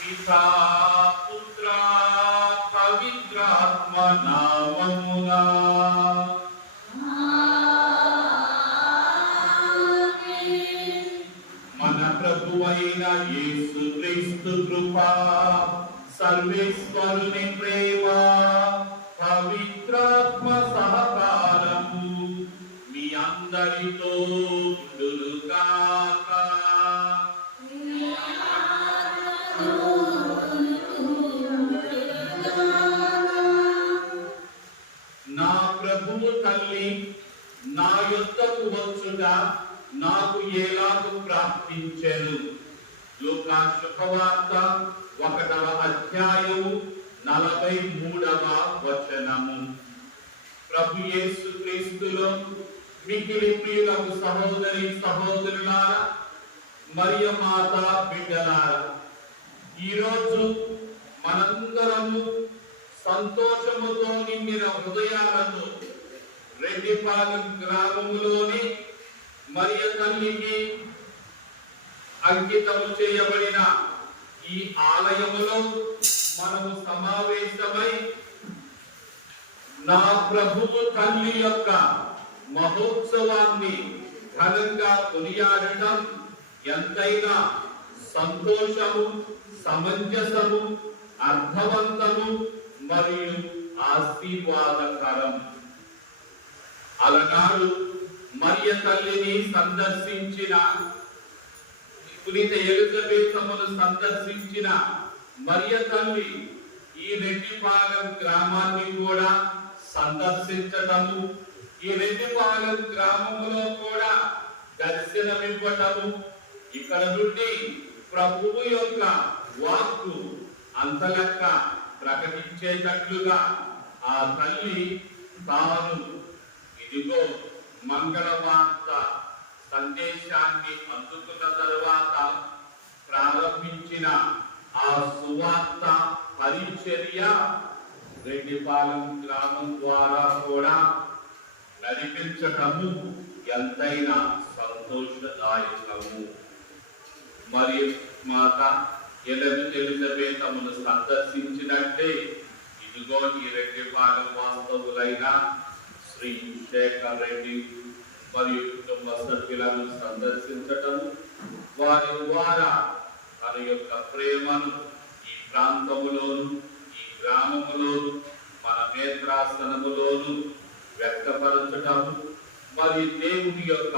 పితా పుత్ర పవిత్రాత్మ నామమునా మన ప్రభువైన యేసుక్రీస్తు కృపా సర్వేశ్వరుని ప్రేమ పవిత్రాత్మ సహకారము మీ అందరితో ఉండునుగాక. నా ప్రభువు తల్లి నా యొద్దకు వచ్చుట నాకు ఎలాగూ ప్రాప్తించెను. లూకా శుభవార్త 1వ అధ్యాయము 43వ వచనము. ప్రభు యేసుక్రీస్తులో మిక్కిలి ప్రియులకు సహోదరి సహోదరులారా, మరియ మాత బిడ్డలారా, ఈరోజు మనందరము సంతోషముతో నిండిన హృదయాలతో రెడ్డిపాలెం గ్రామములోని మరియ తల్లికి అంకితము చేయబడిన ఈ ఆలయములో మనము సమావేశమై నా ప్రభువు తల్లి యొక్క మహోత్సవాన్ని ఘనంగా కొనియాడటం ఎంతైనా సంతోషము, సమంజసము, అర్థవంతము మరియు ఆశీర్వాదకరం. అలనాడు మరియ తల్లిని సందర్శించిన పునీత ఎలిజబెతమ్మను సందర్శించిన మరియ తల్లి ఈ రెడ్డిపాలెం గ్రామాన్ని కూడా సందర్శించటము, ఈ రెడ్డిపాలెం గ్రామములో కూడా దర్శనమివ్వటము, ఇక్కడ నుండి ప్రభువు యొక్క వాక్కు అంతలెక్క ప్రకటించేటట్లుగా ఆ తల్లి తాను ఇదిగో మంగళవార్త సందేశాన్ని అందుకున్న తరువాత ప్రారంభించిన ఆ సువార్త పరిచర్య రెడ్డిపాలెం గ్రామం ద్వారా కూడా నడిపించటము ఎంతైనా సంతోషదాయకము. మరియు మాత ఎలిజబెతమ్మను సందర్శించినట్టే ఇదిగో ఈ రెడ్డిపాలెం వాస్తవులైన శ్రీ శేఖర్ రెడ్డి మరియు కుటుంబ సభ్యులను సందర్శించటము, వారి ద్వారా తన యొక్క ప్రేమను ఈ ప్రాంతములోను ఈ గ్రామములోను మన నేత్రాసనములోను వ్యక్తపరచటము, మరి దేవుని యొక్క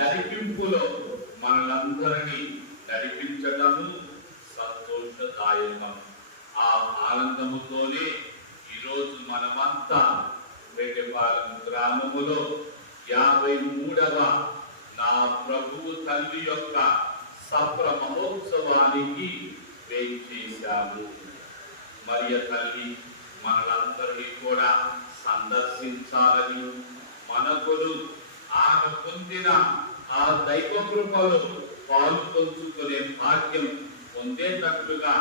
నడిపింపులో మనలందరినీ నడిపించటము సంతోషదాయకం. ఆ ఆనందముతోనే ఈరోజు మనమంతా రెడ్డిపాలెం గ్రామములో 53వ నా ప్రభువు తల్లి యొక్క సప్ర మహోత్సవానికి వేయించేశాము. మరియ తల్లి మనలందరినీ కూడా సందర్శించాలని, మనకును ఆమె పొందిన ఆ దైవ కృపలో పాలు పంచుకునే భాగ్యం పొందేటట్లుగా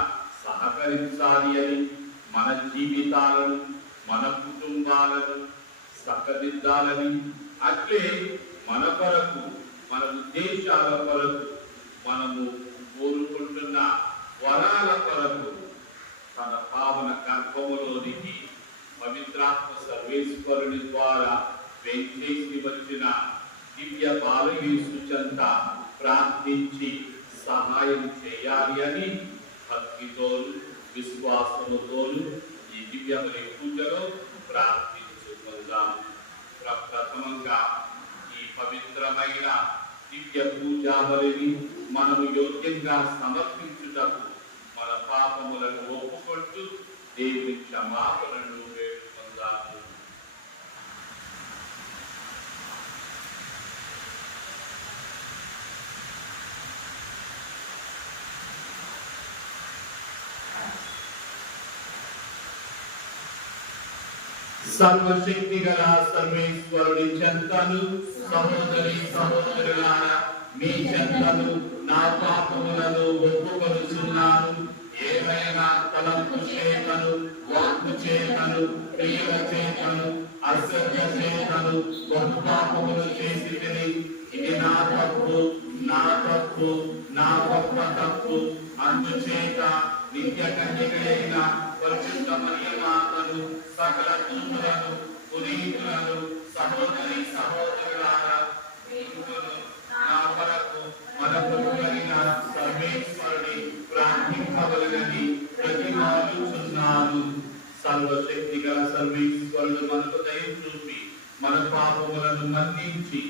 సహకరించాలి అని, మన జీవితాలను మన కుటుంబాలను చక్కదిద్దాలని, అట్లే మన కొరకు మన ఉద్దేశాల కొరకు మనము కోరుకుంటున్న వరాల కొరకు తన పావన గర్భములోనికి పవిత్రాత్మ సర్వేశ్వరుని ద్వారా వెంచేసి వచ్చిన దివ్య బాలయేసు చెంత ప్రార్థించి సహాయం చేయాలి అని భక్తితోను విశ్వాసముతోను ఈ దివ్య బలి పూజలో ప్రార్థించుకుందాం. ప్రప్రథమంగా ఈ పవిత్రమైన దివ్య పూజా బలిని మనము యోగ్యంగా సమర్పించుటకు మన పాపములను ఒప్పుకుంటూ దేవుని క్షమాపణను వేడుకుందాము. సర్వశక్తి గల సర్వేశ్వరుడి చెంతను సహోదరి సహోదరులారా, మీ చెంతను నా పాపములను ఒప్పుకొనుచున్నాను. ఏమైనా తలంపు చేతను, వాక్కు చేతను, క్రియల చేతను, అశ్రద్ధ చేతను బహు పాపములు చేసి తిని, ఇది నా తప్పు, నా తప్పు, నా గొప్ప తప్పు అందుచేత నిత్య కన్యకయైన పరిశుద్ధ మరియమాతను సకల దూతలను పునీతులను సహోదరి సహోదరులారా ఇందును నా కొరకు మన ప్రభువైన సర్వేశ్వరుని ప్రార్థింపవలెనని ప్రతిమాలుచున్నాను. సర్వశక్తి గల సర్వేశ్వరుడు మనకు దయ చూపి మన పాపములను మన్నించి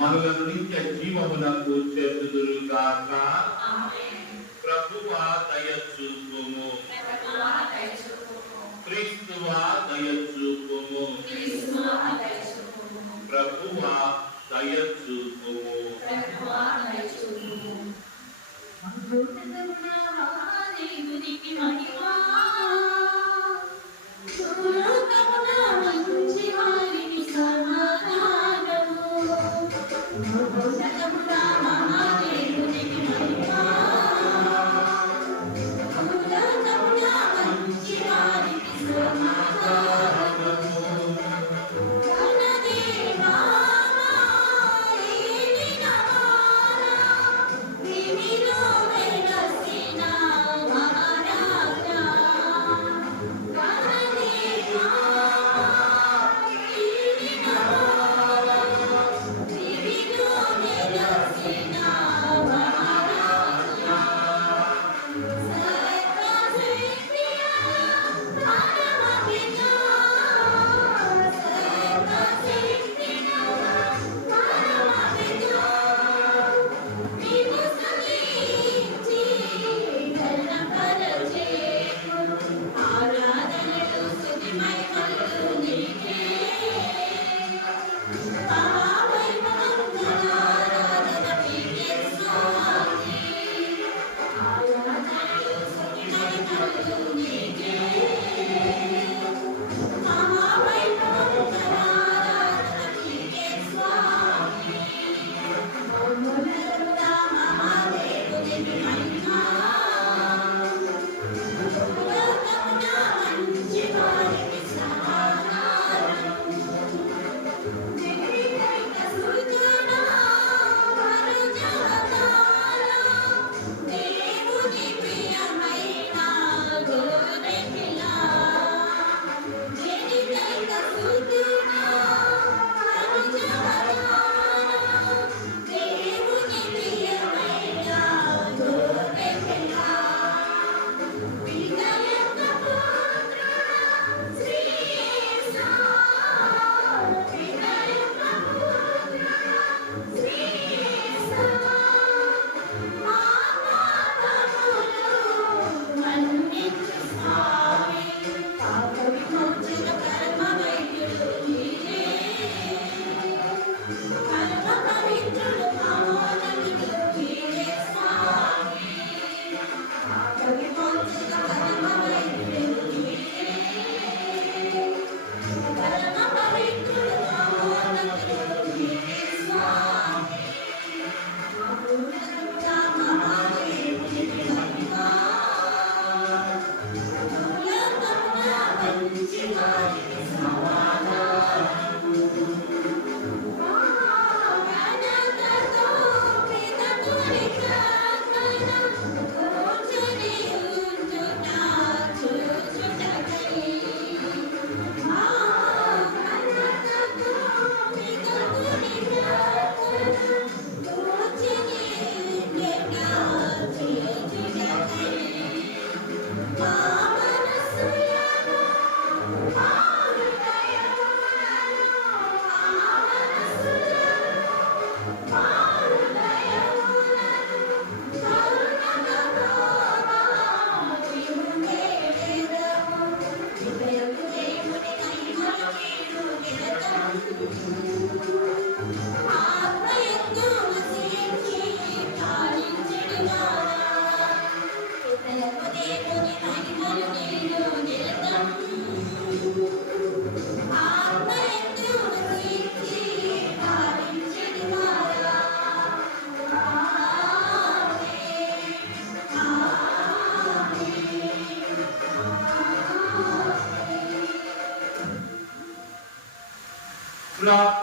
మనలను నిత్య జీవమునకు చేర్చుదురుగాక. ప్రభువా దయ చూపుము. క్రీస్తువా దయ చూపుము. ప్రభువా దయ చూపుము.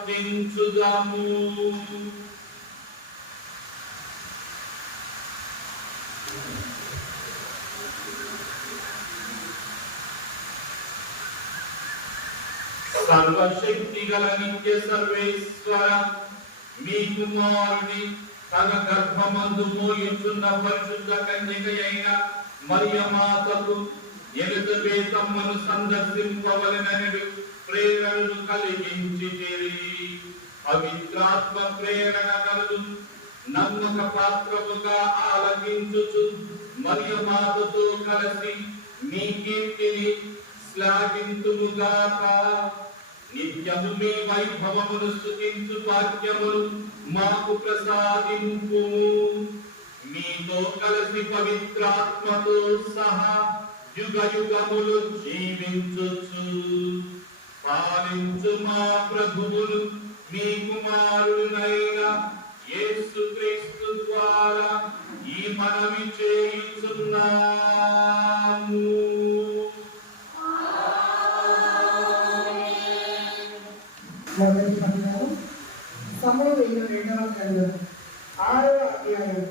ప్రార్థించుదాము. సర్వశక్తి గల నిత్య సర్వేశ్వర మీ కుమారుని తన గర్భమందు మోయుచున్న పరిశుద్ధ కన్యక అయిన మరియమాతకు ఎలిజబెతమ్మను సందర్శింపవలెనని ప్రేరణను కలిగించి పవిత్రాత్మ ప్రేరణ కలదు నమ్మక పాత్రముగా ఆలకించుచు మరియమాతతో కలిసి మీ కీర్తిని శ్లాఘింతుముగాక. నిత్యము మీ వైభవమును స్తుతించు భాగ్యమును మాకు ప్రసాదింపు. మీతో కలిసి పవిత్రాత్మతో సహా యుగ యుగములు జీవించుచు పాలించు మా ప్రభువును మీ కుమారునైన యేసుక్రీస్తు ద్వారా ఈ మనవి చేయుచున్నాము. మొదటి పట్టణం సమూహేలు 2వ గ్రంథం 6వ అధ్యాయం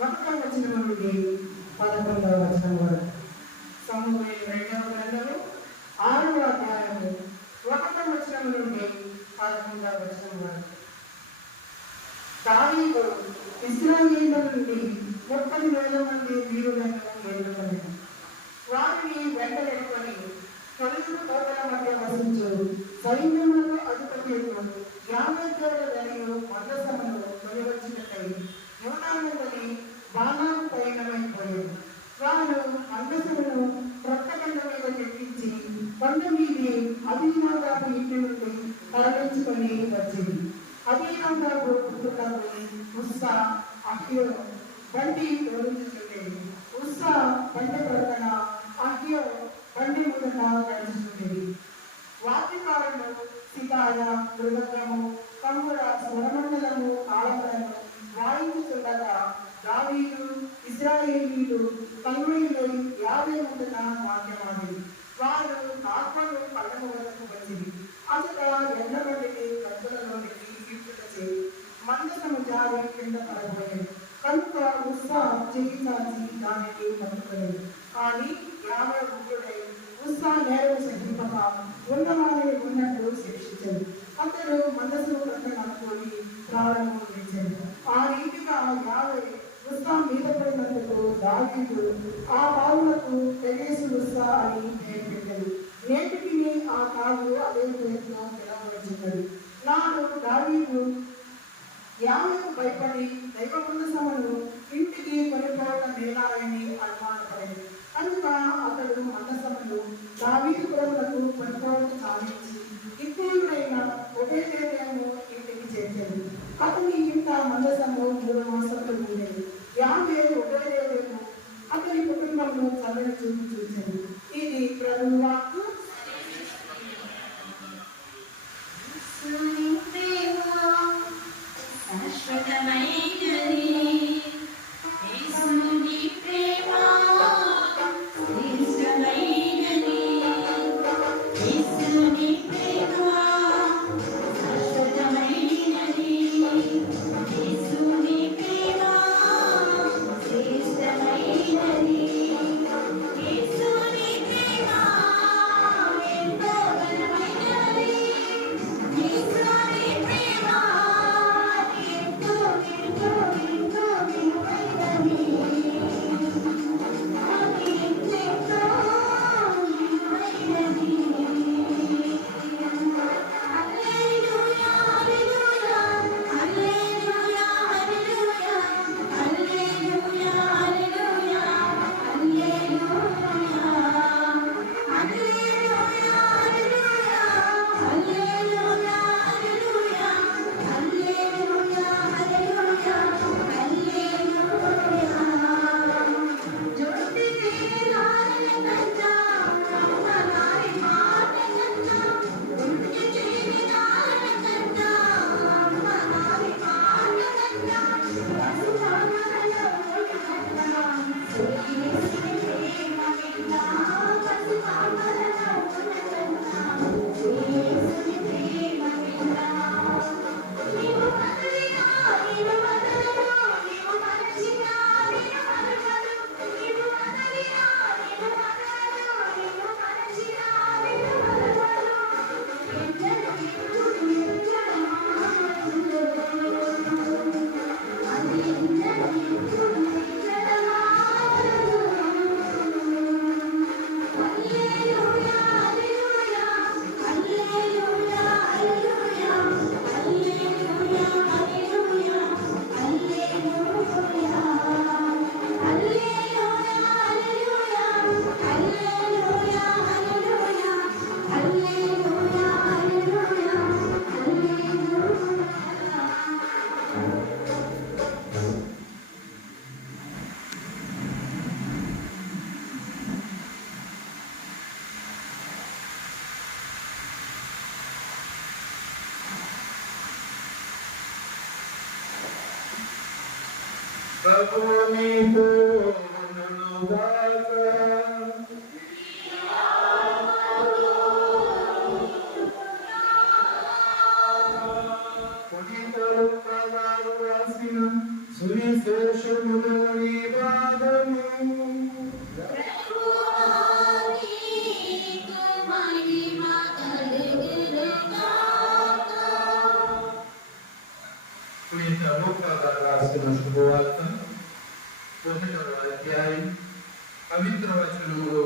1వ వచనం నుండి 11వ వచనం వరకు. సమూహేలు 2వ గ్రంథము 6వ అధ్యాయము 1వ వచనం నుండి 11వ వచనం వరకు. దావీదు ఇశ్రాయేలు నుండి 30,000 మంది వీరులను ఎన్నుకొనెను. వారిని వెంటబెట్టుకొని తొలుగు కోటల మధ్య వసించు సైన్యములకు అధిపతులు 50,000 మందసమును తొలివచ్చినట్టయి యోనానుని బాణాలు పయనమైపోయారు. వారు మందసమును ప్రక్కకండ మీద ఎక్కించి కొండ మీది అభినాదాపు ఇంటి నుండి తరలించుకొని వచ్చింది. అభినాదాపు పుట్టుకని ఉస్సా అహ్యో బండి తోడించుకుండేది. ఉస్సా బండి ప్రక్కన అహ్యో బండి ముందున నడుచుకుండేది. వాద్యకారులు సితార, మృదంగము, కంగుర, స్వరమండలము, తాళములను వాయించుచుండగా దావీదు ఇశ్రాయేలీయులు కన్నులై 50 మందిన వాక్యమాడింది. వారు ఆత్మలు పల్లెము వరకు వచ్చింది. అతట ఎండబండిని గద్దలలోనికి ఈడ్చుకొచ్చి మందసము జారి కింద పడబోయేది. కనుక ఉస్సా చెయ్యి చాచి దానికి పట్టుకునేది. కానీ 50 ముగ్గురై ఉస్సా నేరం సహింపక ఉన్నవారిని ఉన్నట్టు శిక్షించాడు. అతడు మందసు ప్రక్కన అనుకోని ప్రాణము విడిచాడు. ఆ రీతిగా 50 ఉస్సా మీద పడినందుకు దావీదు ఆ బావులకు తెరేసు ఉస్సా అని పేరు పెట్టాడు. నేటికి ఆ తాగు అదే పేరుతో పిలవబడుతున్నది. నాడు దావీదు 50కు భయపడి దైవ మందసమును ఇంటికి కొనిపోవడం నేలాలని అనుమానపడింది. కనుక అతడు మందసమును దావీదు ప్రభువులకు కొనిపోవడం సాధించి ఇత్తీయుడైన ఒబేదెదోము ఇంటికి చేర్చాడు. అతని ఇంట మందసము 3 మాసములు ఉండేది. 50 ఒబేదెదోము అతని కుటుంబంలో చల్లని చూపు చూశాడు. ఇది ప్రభువు వాక్కు. Yes. ప్రభువు మీతో ఉండునుగాక. పునీత లూకా గారు రాసిన సువిశేషములోని భాగము. పునీత లూకా గారు రాసిన శుభవార్త 1వ అధ్యాయం పవిత్ర వచనములు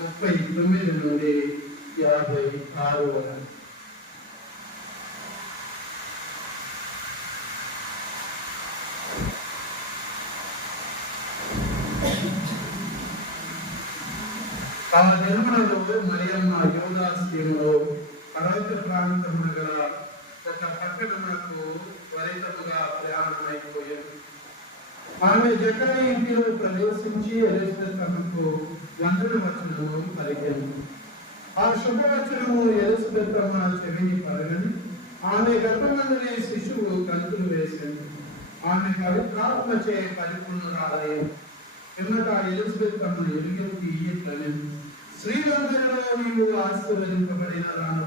39 నుండి 56 వరకు. ఆ దినములలో మరియమ్మ యోదాస్యంలో పర్వత ప్రాంతమున గల ఒక పట్టణమునకు త్వరితముగా ప్రయాణమైపోయింది. ఆమె జకరియా ఇంటిలో ప్రవేశించి ఎలిజబెత్ అమ్మకు వందన వచనము పలికింది. ఆ శుభవచనము ఎలిజబెత్ అమ్మ చెవిని పడగని ఆమె గర్భమందునే శిశువు గంతులు వేసింది. ఆమె పవిత్రాత్మచే పరిపూర్ణురాలయం. పిమ్మట ఎలిజబెత్ అమ్మ ఎలుగెత్తి ఇట్లనెను, స్త్రీలందరిలో నీవు ఆశీర్వదింపబడిన రాను,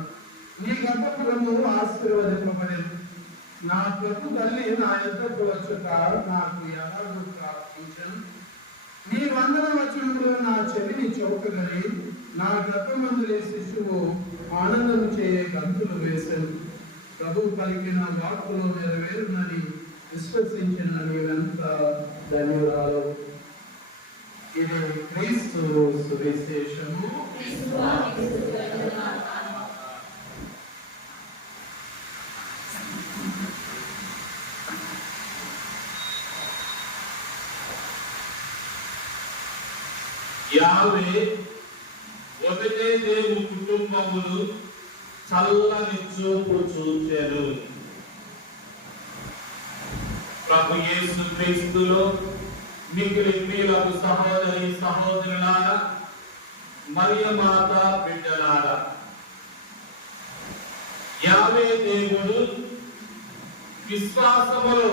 నీ గర్భఫలము ఆశీర్వదింపబడెను. నా ప్రభు తల్లి నా యొద్దకు వచ్చుట నాకు ఎలాగూ ప్రాప్తించను. నీ వందన వచనములు నా చెవిని చౌకగని నా గర్భమందులే శిశువు ఆనందము చేయే గంతులు వేసెను. ప్రభు పలికిన వాక్కులు నెరవేరునని విశ్వసించిన నీవెంత ధన్యురాలు. ఇది క్రీస్తు సువిశేషము. యావే ఒకటే దేవు కుటుంబములు చల్లని చూపు చూచెను. ప్రభు యేసు క్రీస్తులో మిగిలి ప్రియులకు సహోదరి సహోదరులారా, మరియ మాత బిడ్డలారా, యావే దేవుడు విశ్వాసములో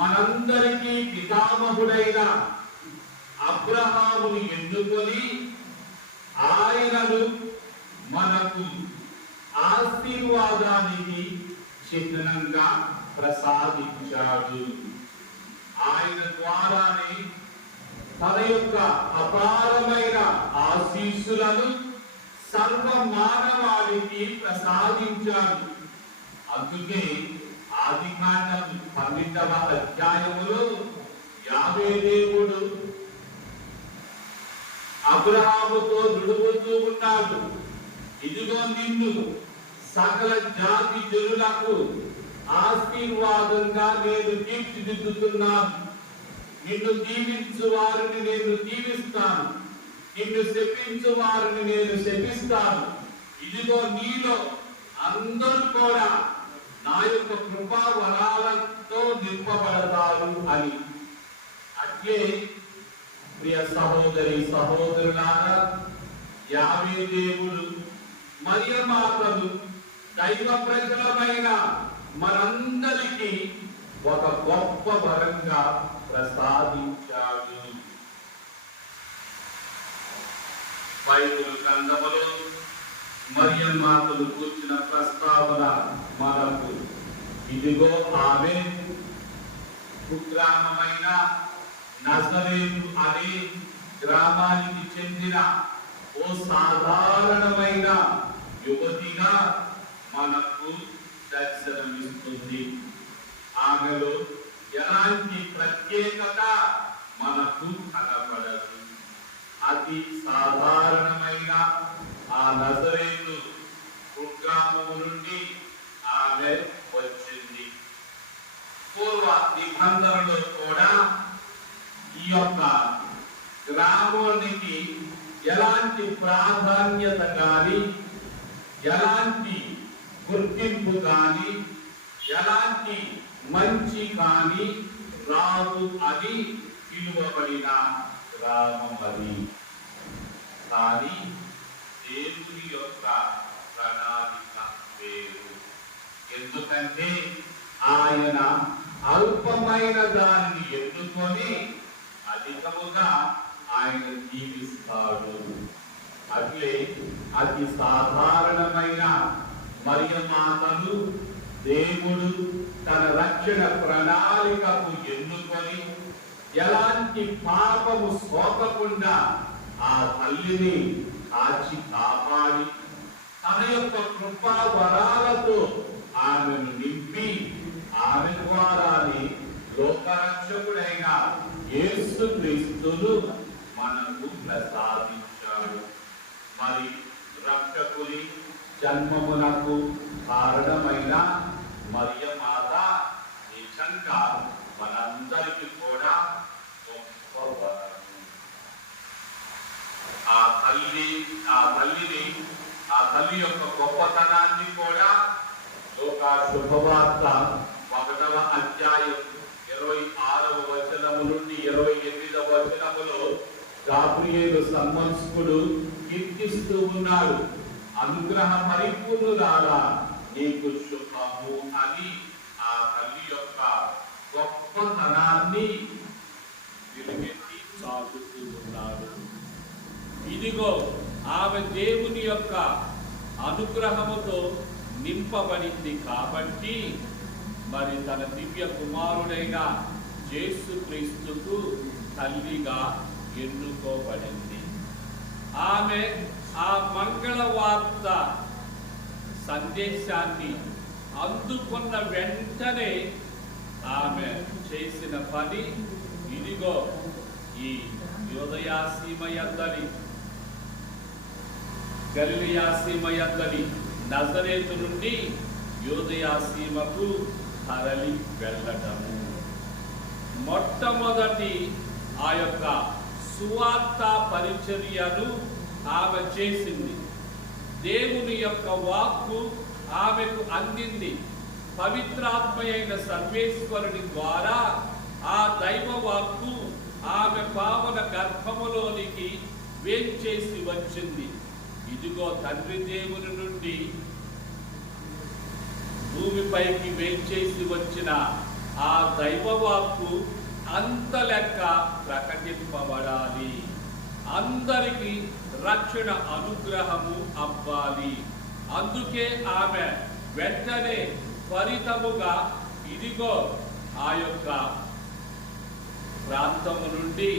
మనందరికీ పితామహుడైన అబ్రహామును ఎన్నుకొని ఆయనను మనకు ఆశీర్వాదానికి చిహ్నంగా ప్రసాదించాడు. ఆయన ద్వారానే తన యొక్క అపారమైన ఆశీస్సులను సర్వ మానవాళికి ప్రసాదించాడు. అందుకే ఆదికాండం 12వ అధ్యాయములో యావే దేవుడు అబ్రహాముతో నుడుపుతూ ఉన్నాడు, ఇదిగో నిన్ను సకల జాతి జనులకు ఆశీర్వాదంగా నేను తీర్చిదిద్దుతున్నాను. నిన్ను దీవించు వారిని నేను దీవిస్తాను, నిన్ను శపించు వారిని నేను శపిస్తాను. ఇదిగో నీలో అందరూ కూడా నా యొక్క కృపా వరాలతో నింపబడతారు అని. అట్లే ప్రియ సహోదరి సహోదరులారా, యావే దేవుడు మరియ మాతను దైవ ప్రజలమైన మనందరికీ ఒక గొప్ప వరంగా ప్రసాదించాడు. బైబిల్ గ్రంథములో మరియ మాతను కూర్చిన ప్రస్తావన మనకు ఇదిగో ఆమె కుగ్రామమైన నజరేతు అనే గ్రామానికి చెందిన ఓ సాధారణమైన యువతిగా మనకు దర్శనమిస్తుంది. ఆమెలో ఎలాంటి ప్రత్యేకత మనకు కనపడదు. అతి సాధారణమైన ఆ నజరేతు కుగ్రామము నుండి ఆమె వచ్చింది. పూర్వ నిబంధనలో కూడా ఈ యొక్క గ్రామానికి ఎలాంటి ప్రాధాన్యత కానీ, ఎలాంటి గుర్తింపు కానీ, ఎలాంటి మంచి కానీ రాదు అని పిలువబడిన గ్రామం అది. కానీ దేవుని యొక్క ప్రణాళిక వేరు. ఎందుకంటే ఆయన అల్పమైన దానిని ఎన్నుకొని ఎన్నుకొని అధికముగా ఆయన జీవిస్తాడు. అట్లే అతి సాధారణమైన మరియమాతను దేవుడు తన రక్షణ ప్రణాళికకు ఎన్నుకొని ఎలాంటి పాపము సోకకుండా ఆ తల్లిని కాచి కాపాడి తన యొక్క కృపా వరాలతో ఆమెను నింపి ఆమె ద్వారానే లోకరక్షకుడైన యేసుక్రీస్తును మనకు ప్రసాదించాడు. మరి రక్షకుని జన్మమునకు కారణమైన మరియమాత నిజంగా మనందరికీ కూడా గొప్ప వరం. ఆ తల్లి యొక్క గొప్పతనాన్ని కూడా లోకా శుభవార్త 1వ అధ్యాయం 26వ వచనము నుండి 28వ వచనములో గాబ్రియేలు సమ్మర్శకుడు కీర్తిస్తూ ఉన్నాడు. అనుగ్రహ పరిపూర్ణురాలా నీకు శుభము అని ఆ తల్లి యొక్క గొప్పతనాన్ని వెలుగెత్తి చాటుతూ ఉన్నాడు. ఇదిగో ఆమె దేవుని యొక్క అనుగ్రహముతో నింపబడింది కాబట్టి మరి తన దివ్య కుమారుడైన యేసుక్రీస్తుకు తల్లిగా ఎన్నుకోబడింది. ఆమె ఆ మంగళవార్త సందేశాన్ని అందుకున్న వెంటనే ఆమె చేసిన పని ఇదిగో ఈ యూదయ సీమ యందలి గలిలయ సీమ యందలి నజరేతు నుండి యూదయ సీమకు తరలి వెళ్ళటము. మొట్టమొదటి ఆ యొక్క సువార్త పరిచర్యను ఆమె చేసింది. దేవుని యొక్క వాక్కు ఆమెకు అందింది. పవిత్రాత్మయైన సర్వేశ్వరుని ద్వారా ఆ దైవ వాక్కు ఆమె పావన గర్భములోనికి వేంచేసి వచ్చింది. ఇదిగో తండ్రి దేవుని నుండి భూమిపైకి వేంచేసి వచ్చిన ఆ దైవ వాక్కు అంత లెక్క ప్రకటింపబడాలి. అందరికీ రక్షణ అనుగ్రహము అవ్వాలి. అందుకే ఆమె వెంటనే త్వరితముగా ఇదిగో ఆ యొక్క ప్రాంతము నుండి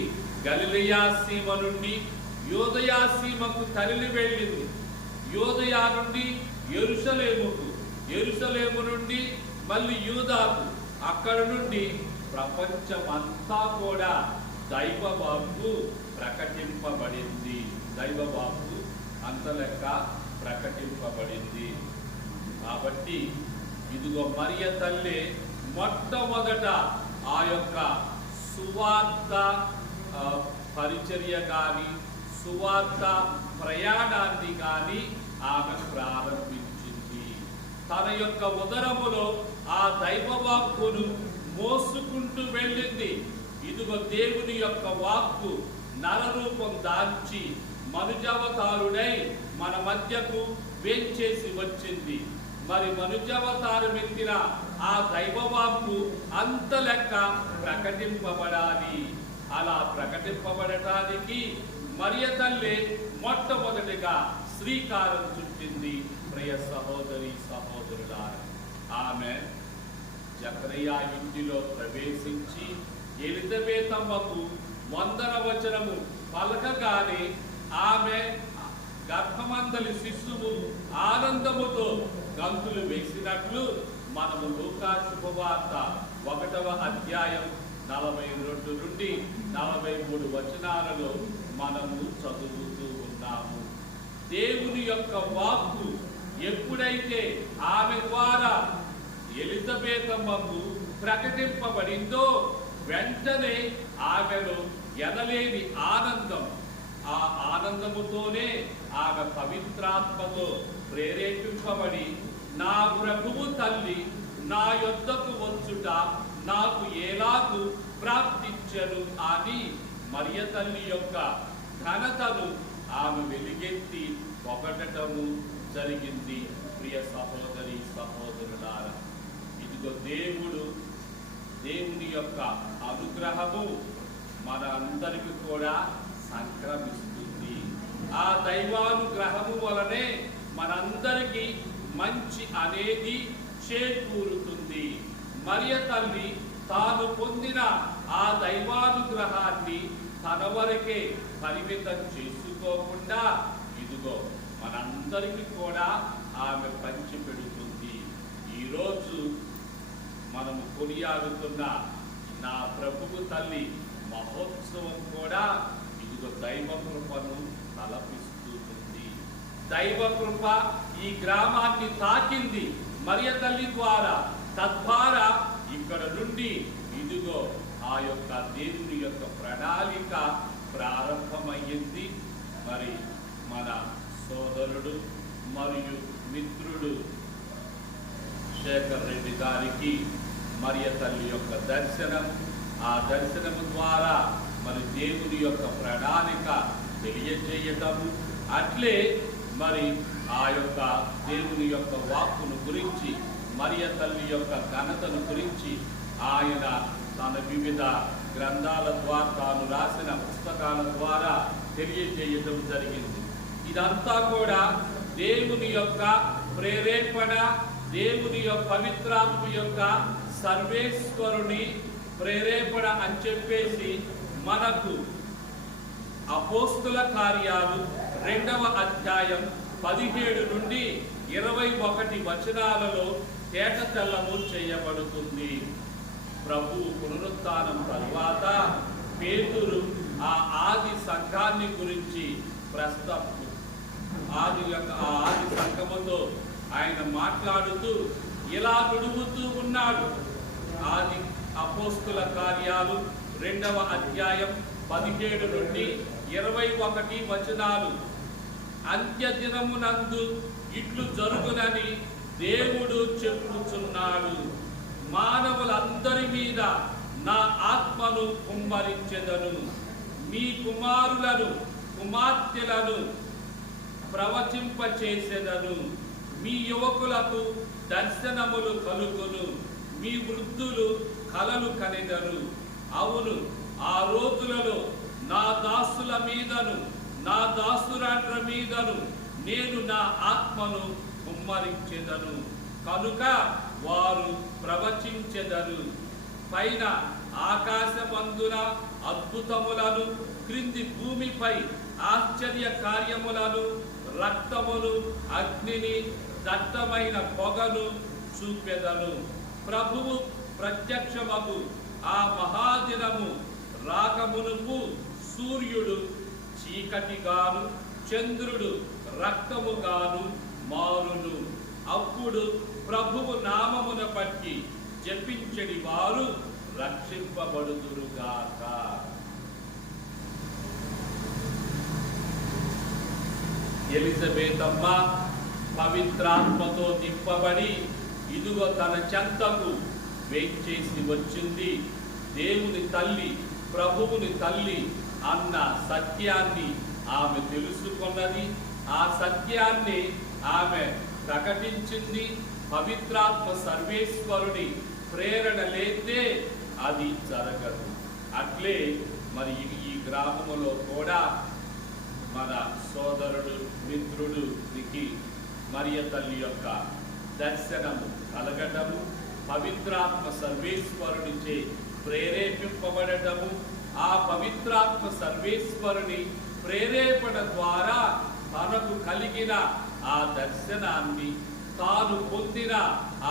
గలిలయ సీమ నుండి యూదయ సీమకు తరలి వెళ్ళింది. యూదయ నుండి యెరూషలేముకు, యెరూషలేము నుండి మళ్ళీ యూదాకు, అక్కడ నుండి ప్రపంచమంతా కూడా దైవవాక్కు ప్రకటింపబడింది. దైవవాక్కు అంత లెక్క ప్రకటింపబడింది. కాబట్టి ఇదిగో మరియ తల్లి మొట్టమొదట ఆ యొక్క సువార్త పరిచర్య కానీ సువార్త ప్రయాణాన్ని కానీ ఆమె ప్రారంభించింది. తన యొక్క ఉదరములో ఆ దైవవాక్కును మోసుకుంటూ వెళ్ళింది. ఇదిగో దేవుని యొక్క వాక్కు నరరూపం దాల్చి మనుజావతారుడై మన మధ్యకు వేంచేసి వచ్చింది. మరి మనుజావతారం ఎత్తిన ఆ దైవవాక్కు అంత లెక్క ప్రకటింపబడాలి. అలా ప్రకటింపబడటానికి మరియ తల్లి మొట్టమొదటిగా శ్రీకారం చుట్టింది. ప్రియ సహోదరి సహోదరులారా, ఆమె జకరియా ఇంటిలో ప్రవేశించి ఎలిజబెతమ్మకు వందన వచనము పలకగానే ఆమె గర్భమందలి శిశువు ఆనందముతో గంతులు వేసినట్లు మనము లూకా శుభవార్త 1వ అధ్యాయం 42 నుండి 43 వచనాలలో మనము చదువుతూ ఉన్నాము. దేవుని యొక్క వాక్కు ఎప్పుడైతే ఆమె ద్వారా ఎలిజబెతమ్మకు ప్రకటింపబడిందో వెంటనే ఆమెలో ఎనలేని ఆనందం, ఆ ఆనందముతోనే ఆమె పవిత్రాత్మతో ప్రేరేపింపబడి నా ప్రభువు తల్లి నా యొద్దకు వచ్చుట నాకు ఎలాగూ ప్రాప్తించను అని మరియ తల్లి యొక్క ఘనతను ఆమె వెలిగెత్తి పొగడటము జరిగింది. ప్రియ సహోదరి సహోదరులారా, ఇదిగో దేవుడు దేవుని యొక్క అనుగ్రహము మన అందరికీ కూడా సంక్రమిస్తుంది. ఆ దైవానుగ్రహము వలనే మనందరికీ మంచి అనేది చేకూరుతుంది. మరియ తల్లి తాను పొందిన ఆ దైవానుగ్రహాన్ని తన వరకే పరిమితం చేసుకోకుండా ఇదిగో మనందరికీ కూడా ఆమె పంచిపెడుతుంది. ఈరోజు మనము కొనియాడుతున్న నా ప్రభువు తల్లి మహోత్సవం కూడా ఇదిగో దైవ కృపను తలపిస్తుంది. దైవ కృప ఈ గ్రామాన్ని తాకింది మరియ తల్లి ద్వారా. తద్వారా ఇక్కడ నుండి ఇదిగో ఆ యొక్క దేవుని యొక్క ప్రణాళిక ప్రారంభమయ్యింది. మరి మన సోదరుడు మరియు మిత్రుడు శేఖర్ రెడ్డి గారికి మరియ తల్లి యొక్క దర్శనం, ఆ దర్శనము ద్వారా మరి దేవుని యొక్క ప్రణాళిక తెలియజేయటము, అట్లే మరి ఆ యొక్క దేవుని యొక్క వాక్కును గురించి, మరియ తల్లి యొక్క ఘనతను గురించి ఆయన తన వివిధ గ్రంథాల ద్వారా, తాను రాసిన పుస్తకాల ద్వారా తెలియజేయటం జరిగింది. ఇదంతా కూడా దేవుని యొక్క ప్రేరేపణ, దేవుని యొక్క పవిత్రాత్మ యొక్క సర్వేశ్వరుని ప్రేరేపణ అని చెప్పేసి మనకు అపోస్తుల కార్యాలు 2వ అధ్యాయం 17 నుండి 21 వచనాలలో తేటతెల్లము చేయబడుతుంది. ప్రభు పునరుత్థానం తరువాత పేతురు ఆ ఆది సంఘాన్ని గురించి ఆది సంఘముతో ఆయన మాట్లాడుతూ ఇలా నుడుగుతూ ఉన్నాడు. ఆది అపోస్తుల కార్యాలు 2వ అధ్యాయం 17 నుండి 21 వచనాలు. అంత్యదినమునందు ఇట్లు జరుగునని దేవుడు చెప్పుచున్నాడు. మానవులందరి మీద నా ఆత్మను కుమ్మరించెదను. మీ కుమారులను కుమార్తెలను ప్రవచింపచేసెదను. మీ యువకులకు దర్శనములు కలుగును. మీ వృద్ధులు కలలు కనెదరు. అవును, ఆ రోజులలో నా దాసుల మీదను నా దాసురాండ్ర మీదను నేను నా ఆత్మను కుమ్మరించెదను. కనుక వారు ప్రవచించెదరు. పైన ఆకాశమందున అద్భుతములను, క్రింది భూమిపై ఆశ్చర్య కార్యములను, రక్తమును, అగ్నిని, దట్టమైన పొగను చూపెదను. ప్రభువు ప్రత్యక్షమగు ఆ మహాదినము రాకమునుపు సూర్యుడు చీకటిగాను, చంద్రుడు రక్తముగాను మారును. అప్పుడు ప్రభువు నామమున బట్టి జపించడి వారు రక్షింపబడుదురుగాక. ఎలిజబెతమ్మ పవిత్రాత్మతో నింపబడి ఇదిగో తన చెంతకు వేంచేసి వచ్చింది. దేవుని తల్లి, ప్రభువుని తల్లి అన్న సత్యాన్ని ఆమె తెలుసుకున్నది. ఆ సత్యాన్ని ఆమె ప్రకటించింది. పవిత్రాత్మ సర్వేశ్వరుని ప్రేరణ లేతే అది జరగదు. అట్లే మరి ఈ గ్రామములో కూడా మన సోదరుడు మిత్రుడికి మరియ తల్లి యొక్క దర్శనము కలగటము, పవిత్రాత్మ సర్వేశ్వరునిచే ప్రేరేపింపబడటము, ఆ పవిత్రాత్మ సర్వేశ్వరుని ప్రేరేపణ ద్వారా తనకు కలిగిన ఆ దర్శనాన్ని, తాను పొందిన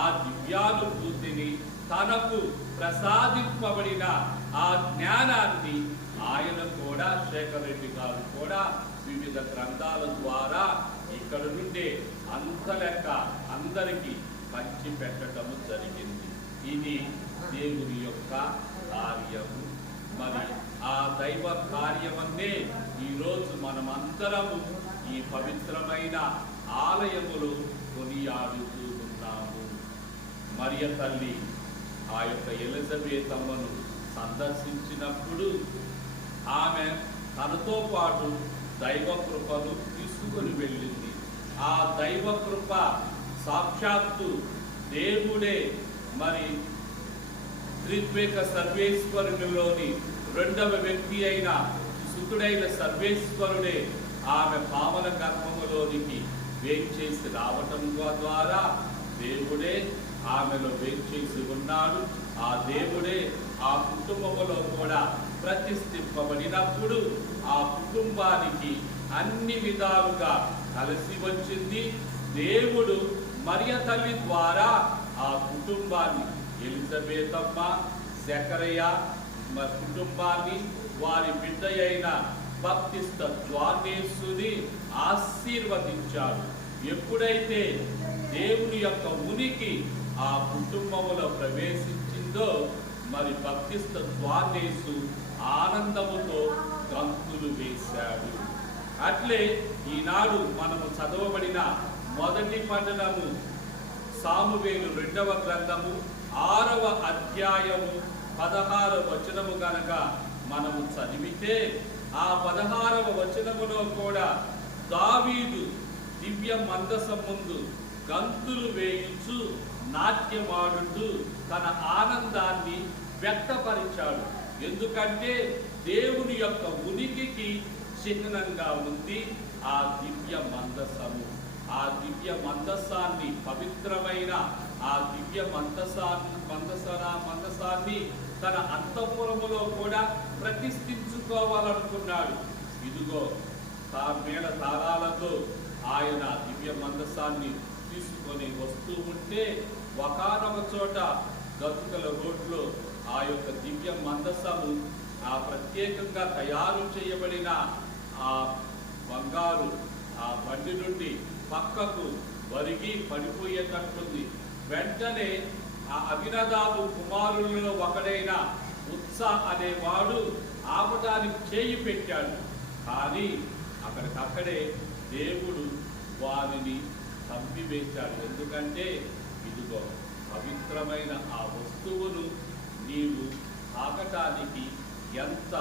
ఆ దివ్యానుభూతిని, తనకు ప్రసాదింపబడిన ఆ జ్ఞానాన్ని ఆయన కూడా, శేఖర్ రెడ్డి గారు కూడా వివిధ గ్రంథాల ద్వారా ఇక్కడ నుండే అంత లెక్క అందరికీ పంచి పెట్టడము జరిగింది. ఇది దేవుని యొక్క కార్యము. మరి ఆ దైవ కార్యమన్నే ఈరోజు మనమందరము ఈ పవిత్రమైన ఆలయములు కొనియాడుతూ ఉన్నాము. మరియ తల్లి ఆ యొక్క ఎలిజబెతమ్మను సందర్శించినప్పుడు ఆమె తనతో పాటు దైవ కృపను తీసుకొని వెళ్ళింది. ఆ దైవ కృప సాక్షాత్తు దేవుడే మరి త్రిత్వేక సర్వేశ్వరునిలోని రెండవ వ్యక్తి అయిన సుతుడైన సర్వేశ్వరుడే ఆమె పావన గర్భములోనికి వేంచేసి రావటం ద్వారా దేవుడే ఆమెలో వేంచేసి ఉన్నాడు. ఆ దేవుడే ఆ కుటుంబంలో కూడా ప్రతిష్ఠింపబడినప్పుడు ఆ కుటుంబానికి అన్ని విధాలుగా కలిసి వచ్చింది. దేవుడు మరియ తల్లి ద్వారా ఆ కుటుంబాన్ని, ఎలిజబెతమ్మ, జకరయ్య కుటుంబాన్ని, వారి బిడ్డ అయిన బాప్తిస్త యోహానేసుని ఆశీర్వదించాడు. ఎప్పుడైతే దేవుని యొక్క ఉనికి ఆ కుటుంబంలో ప్రవేశించిందో మరి బాప్తిస్త యోహానేసు ఆనందముతో గంతులు వేశాడు. అట్లే ఈనాడు మనము చదవబడిన మొదటి పట్టణము సామువేలు 2వ గ్రంథము 6వ అధ్యాయము 16వ వచనము గనక మనము చదివితే ఆ 16వ వచనములో కూడా దావీదు దివ్య మందసం ముందు గంతులు వేయించు నాట్యమాడుతూ తన ఆనందాన్ని వ్యక్తపరిచాడు. ఎందుకంటే దేవుని యొక్క ఉనికికి చిహ్నంగా ఉంది ఆ దివ్య మందసము. ఆ దివ్య మందసాన్ని, పవిత్రమైన ఆ దివ్య మందసాన్ని తన అంతఃపురములో కూడా ప్రతిష్ఠించుకోవాలనుకున్నాడు. ఇదిగో మేళ తాళాలతో ఆయన దివ్య మందసాన్ని తీసుకొని వస్తూ ఉంటే ఒకానొక చోట గతుకల రోడ్లో ఆ యొక్క దివ్య మందసము ఆ ప్రత్యేకంగా తయారు చేయబడిన ఆ బంగారు ఆ బండి నుండి పక్కకు వరిగి పడిపోయేటట్టుంది. వెంటనే ఆ అభినదాబు కుమారులలో ఒకడైన ఉత్సా అనేవాడు ఆపడానికి చేయి పెట్టాడు. కానీ అక్కడికక్కడే దేవుడు వారిని చంపివేశాడు. ఎందుకంటే ఇదిగో పవిత్రమైన ఆ వస్తువును నీవు తాకటానికి ఎంత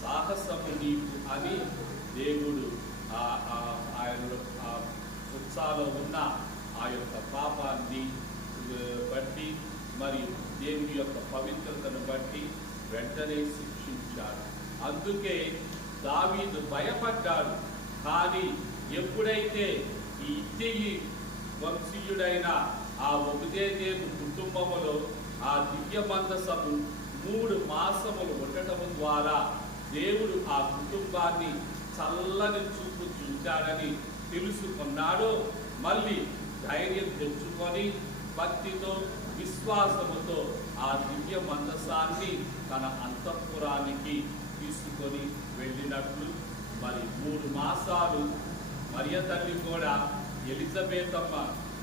సాహసము నీకు అని దేవుడు ఆయన ఉత్సాహంలో ఉన్న ఆ యొక్క పాపాన్ని బట్టి మరియు దేవుని యొక్క పవిత్రతను బట్టి వెంటనే శిక్షించాడు. అందుకే దావీదు భయపడ్డాడు. కానీ ఎప్పుడైతే ఈ ఇత్తయి వంశీయుడైన ఆ ఒబెదేదోము కుటుంబములో ఆ దివ్య మందసము 3 మాసములు ఉండటం ద్వారా దేవుడు ఆ కుటుంబాన్ని చల్లని చూపు చూశాడని తెలుసుకున్నాడు. మళ్ళీ ధైర్యం తెచ్చుకొని భక్తితో, విశ్వాసముతో ఆ దివ్య మందసాన్ని తన అంతఃపురానికి తీసుకొని వెళ్ళినట్లు మరి 3 మాసాలు మరియ తల్లి కూడా ఎలిజబెతమ్మ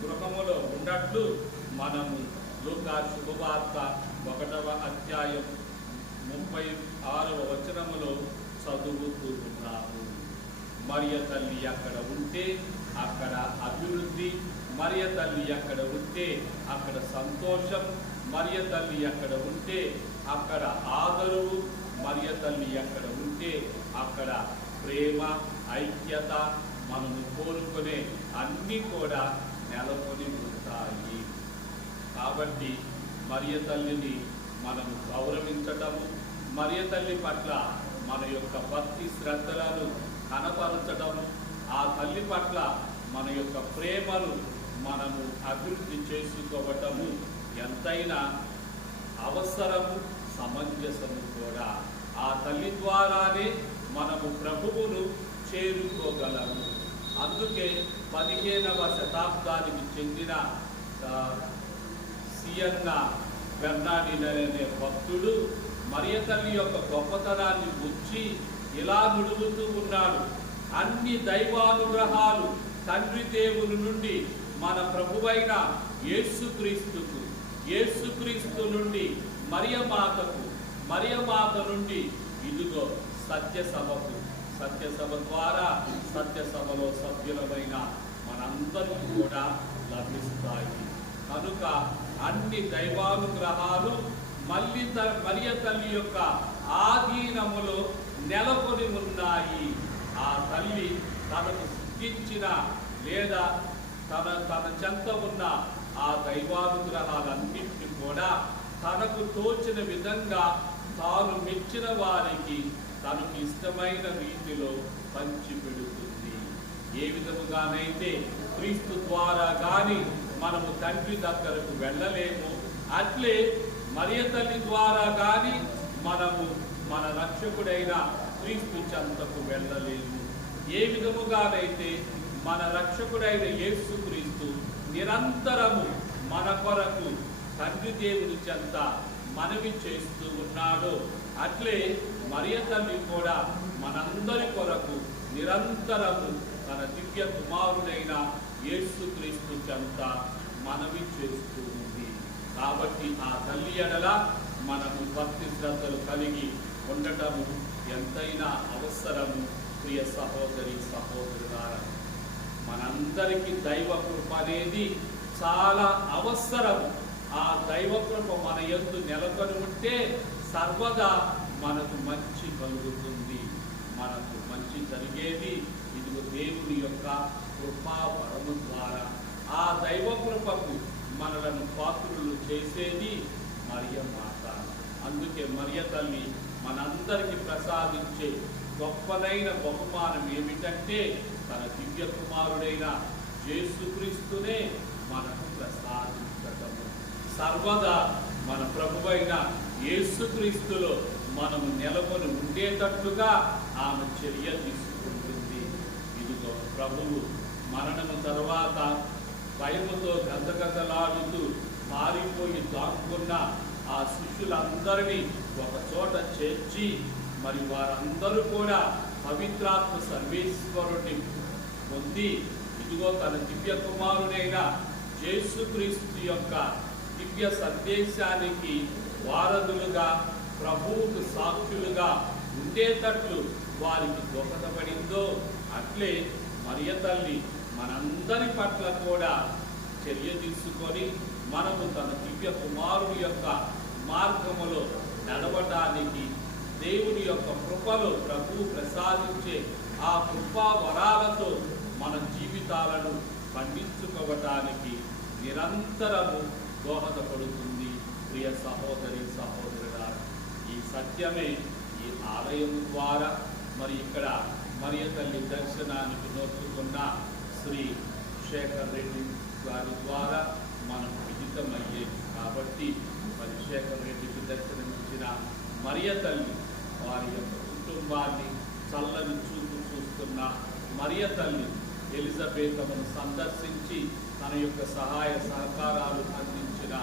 గృహములో ఉన్నట్లు మనము లూకా శుభవార్త 1వ అధ్యాయం 36వ వచనములో చదువుతూ ఉన్నాము. మరియ తల్లి ఎక్కడ ఉంటే అక్కడ అభివృద్ధి, మరియ తల్లి ఎక్కడ ఉంటే అక్కడ సంతోషం, మరియ తల్లి ఎక్కడ ఉంటే అక్కడ ఆదరవు, మరియ తల్లి ఎక్కడ ఉంటే అక్కడ ప్రేమ, ఐక్యత, మనము కోరుకునే అన్నీ కూడా నెలకొని ఉంటాయి. కాబట్టి మరియ తల్లిని మనము గౌరవించటము, మరియ తల్లి పట్ల మన యొక్క భక్తి శ్రద్ధలను కనపరచటము, ఆ తల్లి పట్ల మన యొక్క ప్రేమను మనము అభివృద్ధి చేసుకోవటము ఎంతైనా అవసరము, సమంజసము కూడా. ఆ తల్లి ద్వారానే మనము ప్రభువును చేరుకోగలము. అందుకే 15వ శతాబ్దానికి చెందిన సియన్న బెర్నాడిన్ అనే భక్తుడు మరియ తల్లి యొక్క గొప్పతనాన్ని గుర్చి ఇలా నుడుగుతూ ఉన్నాడు. అన్ని దైవానుగ్రహాలు తండ్రి దేవుని నుండి మన ప్రభువైన యేసుక్రీస్తుకు, యేసుక్రీస్తు నుండి మరియమాతకు, మరియమాత నుండి ఇదిగో సత్యసభకు, సత్యసభ ద్వారా సత్యసభలో సభ్యులమైన మనందరికీ కూడా లభిస్తాయి. కనుక అన్ని దైవానుగ్రహాలు మరియ తల్లి యొక్క ఆధీనములో నెలకొని ఉన్నాయి. ఆ తల్లి తనకు సిద్ధించిన లేదా తన చెంత ఉన్న ఆ దైవానుగ్రహాలన్నింటినీ కూడా తనకు తోచిన విధంగా తాను మెచ్చిన వారికి తనకు ఇష్టమైన రీతిలో పంచిపెడుతుంది. ఏ విధముగానైతే క్రీస్తు ద్వారా కానీ మనము తండ్రి దగ్గరకు వెళ్ళలేము, అట్లే మరియ తల్లి ద్వారా కానీ మనము మన రక్షకుడైన క్రీస్తు చెంతకు వెళ్ళలేము. ఏ విధముగానైతే మన రక్షకుడైన యేసు క్రీస్తు నిరంతరము మన కొరకు తండ్రి దేవుని చెంత మనవి చేస్తూ ఉన్నాడో, అట్లే మరియ తల్లి కూడా మనందరి కొరకు నిరంతరము తన దివ్య కుమారుడైన యేసు క్రీస్తు చెంత మనవి చేస్తూ ఉంది. కాబట్టి ఆ తల్లి ఎడల మనము భక్తి శ్రద్ధలు కలిగి ఉండటము ఎంతైనా అవసరము. ప్రియ సహోదరి సహోదరులారా, మనందరికీ దైవ కృప అనేది చాలా అవసరము. ఆ దైవ కృప మన యందు నెలకొని ఉంటే సర్వదా మనకు మంచి కలుగుతుంది, మనకు మంచి జరిగేది ఇదిగో దేవుని యొక్క కృపా వరము ద్వారా. ఆ దైవ కృపకు మనలను పాత్రులు చేసేది మరియ మాత. అందుకే మరియ తల్లి మనందరికీ ప్రసాదించే గొప్పదైన బహుమానం ఏమిటంటే తన దివ్య కుమారుడైన యేసుక్రీస్తునే మనకు ప్రసాదించటము. సర్వదా మన ప్రభువైన యేసుక్రీస్తులో మనము నెలకొని ఉండేటట్లుగా ఆమె చర్య తీసుకుంటుంది. ఇదిగో ప్రభువు మరణము తర్వాత భయముతో గదగదలాడుతూ పారిపోయి దాక్కున్న ఆ శిష్యులందరినీ ఒక చోట చేర్చి మరి వారందరూ కూడా పవిత్రాత్మ సర్వేశ్వరుని పొంది ఇదిగో తన దివ్య కుమారుడైన యేసుక్రీస్తు యొక్క దివ్య సందేశానికి వారధులుగా ప్రభువుకు సాక్షులుగా ఉండేటట్లు వారికి దోహదపడిందో, అట్లే మరియ తల్లి మనందరి పట్ల కూడా చర్య తీసుకొని మనము తన దివ్య కుమారుడి యొక్క మార్గములో నడవటానికి దేవుని యొక్క కృపలో ప్రభువు ప్రసాదించే ఆ కృపా వరాలతో మన జీవితాలను పండించుకోవటానికి నిరంతరము దోహదపడుతుంది. ప్రియ సహోదరి సహోదరులారా, ఈ సత్యమే ఈ ఆలయం ద్వారా మరి ఇక్కడ మరియ తల్లి దర్శనానికి నోచుకున్న శ్రీ శేఖర్ రెడ్డి గారి ద్వారా మనం విదితమయ్యేది. కాబట్టి మరి శేఖర్ రెడ్డికి దర్శనమిచ్చిన మరియ తల్లి వారి యొక్క కుటుంబాన్ని చల్లని చూపు చూస్తున్న మరియ తల్లి ఎలిజబెతను సందర్శించి తన యొక్క సహాయ సహకారాలు అందించిన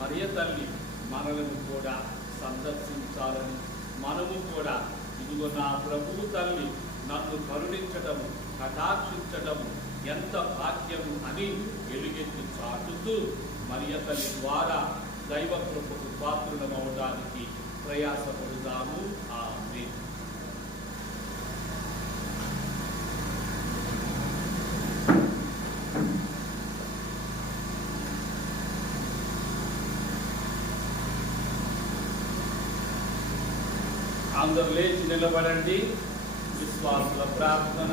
మరియ తల్లి మనలను కూడా సందర్శించాలని, మనము కూడా ఇదిగో నా ప్రభువు తల్లి నన్ను కరుణించడము కటాక్షించడము ఎంత భాగ్యము అని ఎలుగెత్తి చాటుతూ మరియ తల్లి ద్వారా దైవ కృపకు పాత్రులమవడానికి ప్రయాసపడుదాము. ఆమేన్. అందరూ లేచి నిలబడండి. విశ్వాసుల ప్రార్థన.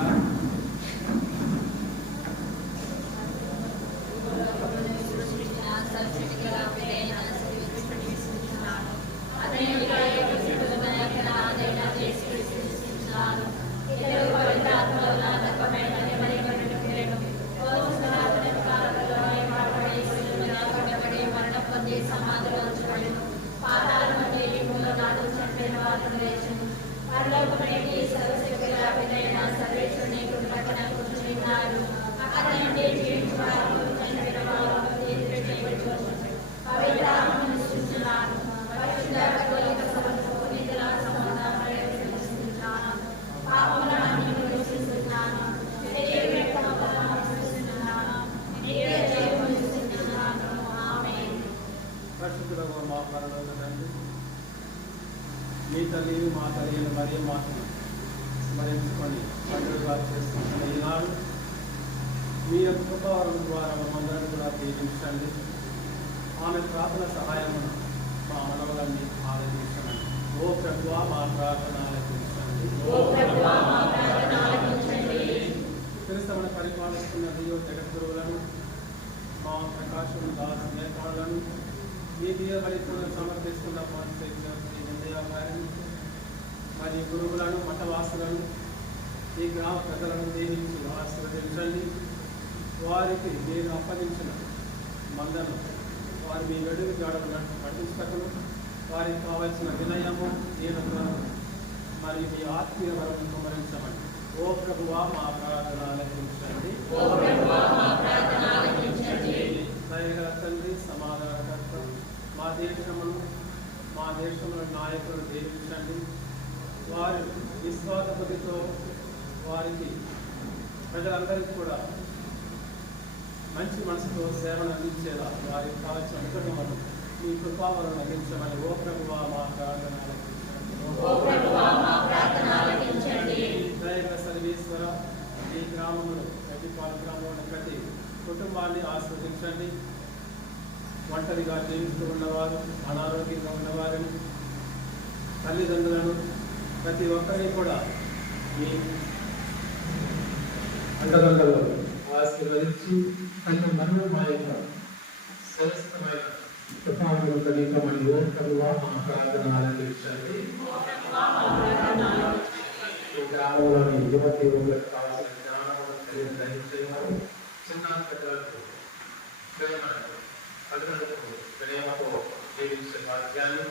మీ తల్లి మా తల్లి మరియు మాటను స్మరించుకొని పండుగగా చేసుకుంటున్న ఈనాడు మీ యొక్క కృపావరం ద్వారా మనందరం కూడా దీవించండి. ఆమె ప్రార్థన సహాయమును మా మనవలన్నీ ఆనందించండి. ఓ ప్రభువా మా ప్రార్థన ఆలకించండి. క్రీస్తువును పరిపాలిస్తున్న దియో జగద్గురువులను మా ప్రకాశం దాసు నేర్పాలను మీ దియబడితున్న పెద్దలను దీవించి ఆశీర్వదించండి. వారికి నేను అప్పగించిన మందను వారి మీ వెడుగు జాడలు నటించటకును వారికి కావలసిన వినయము దీనత మరియు మీ ఆత్మీయ వరం కుమరించమని. ఓ ప్రభువా మా ప్రార్థన ఆలకించండి. దయగల తండ్రి, సమాధానకర్త, మా దేశంలో నాయకులను దీవించండి. వారి విశ్వాసపతితో వారికి ప్రజలందరికీ కూడా మంచి మనసుతో సేవను అందించేలా వారికి కావాల్సిన అనుగ్రహమును మీ కృపావరం అందించమని. ఓ ప్రభువా మా ప్రార్థన ఆలకించండి. దయగల సర్వేశ్వర, ఈ గ్రామంలో ప్రతిపాల గ్రామంలో ప్రతి కుటుంబాన్ని ఆస్వాదించండి. ఒంటరిగా జీవిస్తూ ఉన్నవారు, అనారోగ్యంగా ఉన్నవారిని, తల్లిదండ్రులను ప్రతి ఒక్కరిని కూడా మీ అండదండలు ఆశీర్వదించి ప్రతి మనము మా యొక్క శ్రేష్టమైన కృపాలను కలిగమని. ఓ ప్రభువా మా ప్రార్థన ఆలకించండి. ఈ గ్రామంలోని యువతి యువకులకు కావాల్సిన జ్ఞానమును కలిగి గ్రహించేవారు, చిన్న పెద్దలకు ప్రేమకు తల్లిదండ్రులకు ప్రేమతో జీవించే భాగ్యాన్ని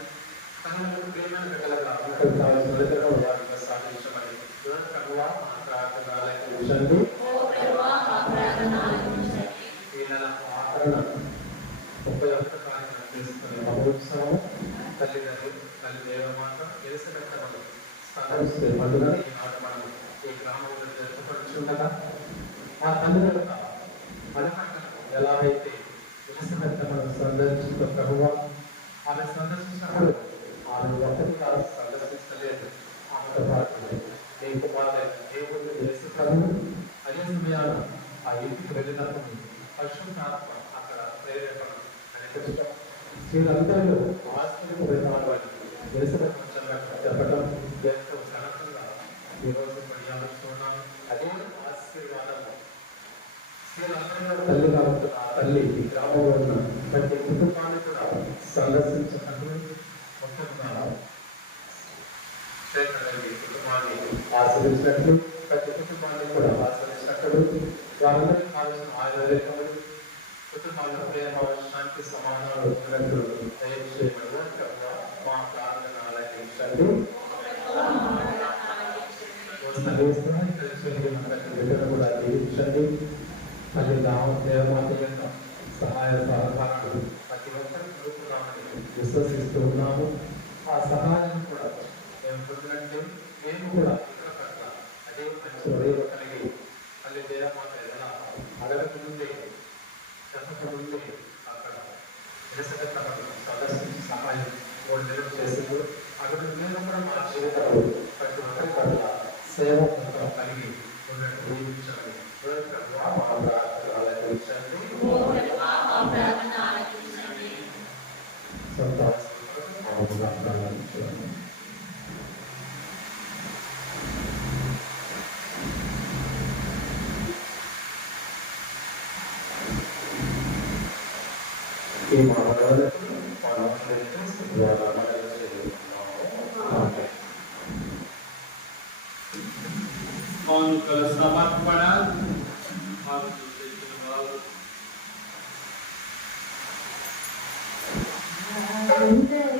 తనకు ప్రేమను పెట్టగలగా కావాల్సిన వారిగా సాధించమని. ప్రభువా మా ప్రార్థన ఆలకించండి. ఈ నెల ఆఖరణ 31 తారీఖున చేసుకునే మహోత్సవం తల్లిదండ్రులు, తల్లి దేవమాత ఎలిసబెత్తమని స్థానిస్తే పండుగ ఈనాడు మనం ఈ గ్రామంలో జరుపుకుంటుండగా ఆ తల్లిదండ్రుల మనపట్టణం ఎలాగైతే ఎలిసబెత్తమని సందర్శించిన ప్రభువా, ఆమె సందర్శించినప్పుడు ఆమె ఒక్కరిగా సందర్శించలేదు. ఆమెతో పాటు నీ కుమార్తె దేవుడు చేస్తున్నారు. అదే సమయాన ఆ ఇంటికి వెళ్ళినప్పుడు పరిశుద్ధాత్మ అక్కడ ప్రేరేపణ కనిపించడం, వీరందరూ ఆశ్చర్యకు వెళ్ళాలని ఎలిసబెత్తగా చెప్పడం ఎంతో ఘనతగా ఈరోజు కొనియాడుతున్నాము. అదే ఆశీర్వాదము. వీరందరూ తల్లిగా ఉంటున్న ఆ తల్లి ఈ గ్రామంలో ఉన్న ప్రతి కుటుంబాన్ని కూడా సందర్శించినట్లు ముఖ్యంగా కుటుంబాన్ని ఆశ్రయించినట్లు, ప్రతి కుటుంబాన్ని కూడా ఆశ్రయించినట్లు, వారందరికీ కావాల్సిన ఆయుర్వేదములు, కుటుంబాల్లో ప్రేమ, శాంతి, సమాధానాలు ఉన్నట్లు దయచేయమని మా ప్రార్థన ఆలకించండి. బిడ్డను కూడా దీవించండి. మళ్ళీ దేవమాత యొక్క సహాయ సహకారాలు ప్రతి ఒక్కరికి దొరుకుతామని విశ్వసిస్తూ ఉన్నాము. ఆ సహాయం కూడా మేము పొందినట్టే మేము కూడా ఇతర పట్ల అదే మంచి ఉదయం కలిగి మళ్ళీ దేవమాత ఎలా అడగకముందే చెప్పకముందే అక్కడ ఎలిసబెత్తమని సందర్శించి సహాయం 3 నెలలు చేసింది. అక్కడ మేము కూడా మా జీవితంలో ప్రతి ఒక్కరి పట్ల సేవ కలిగి ఉన్నట్టు జీవించాలి. కానుకల సమర్పణ Thank you.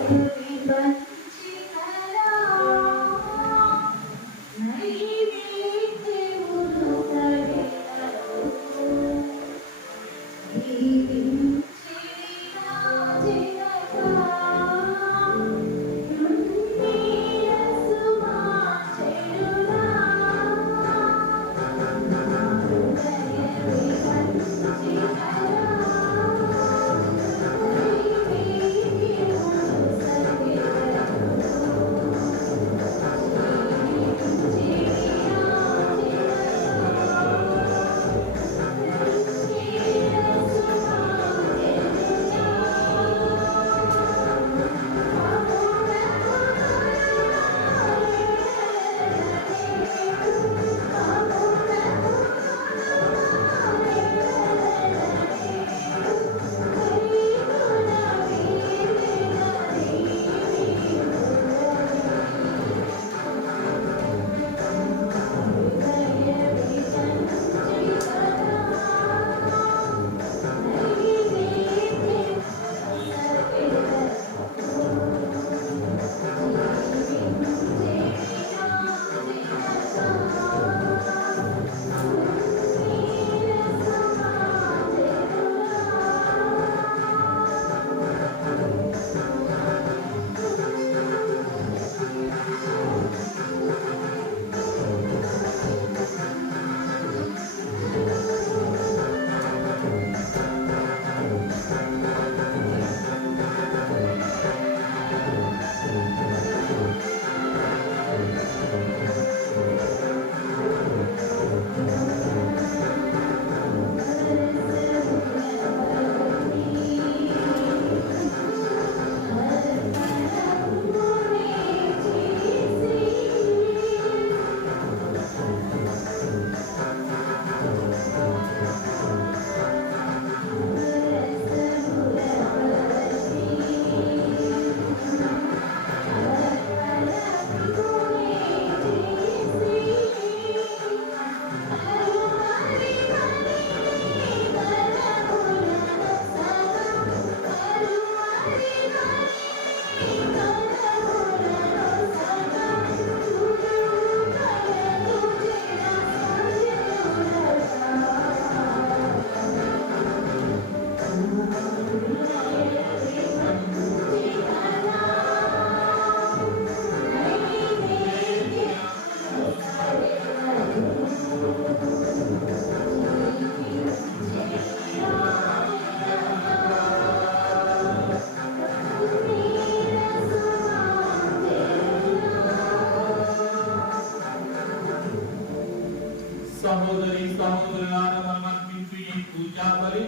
సహోదరి సహోదరులారా సమర్పించు ఈ పూజా బలి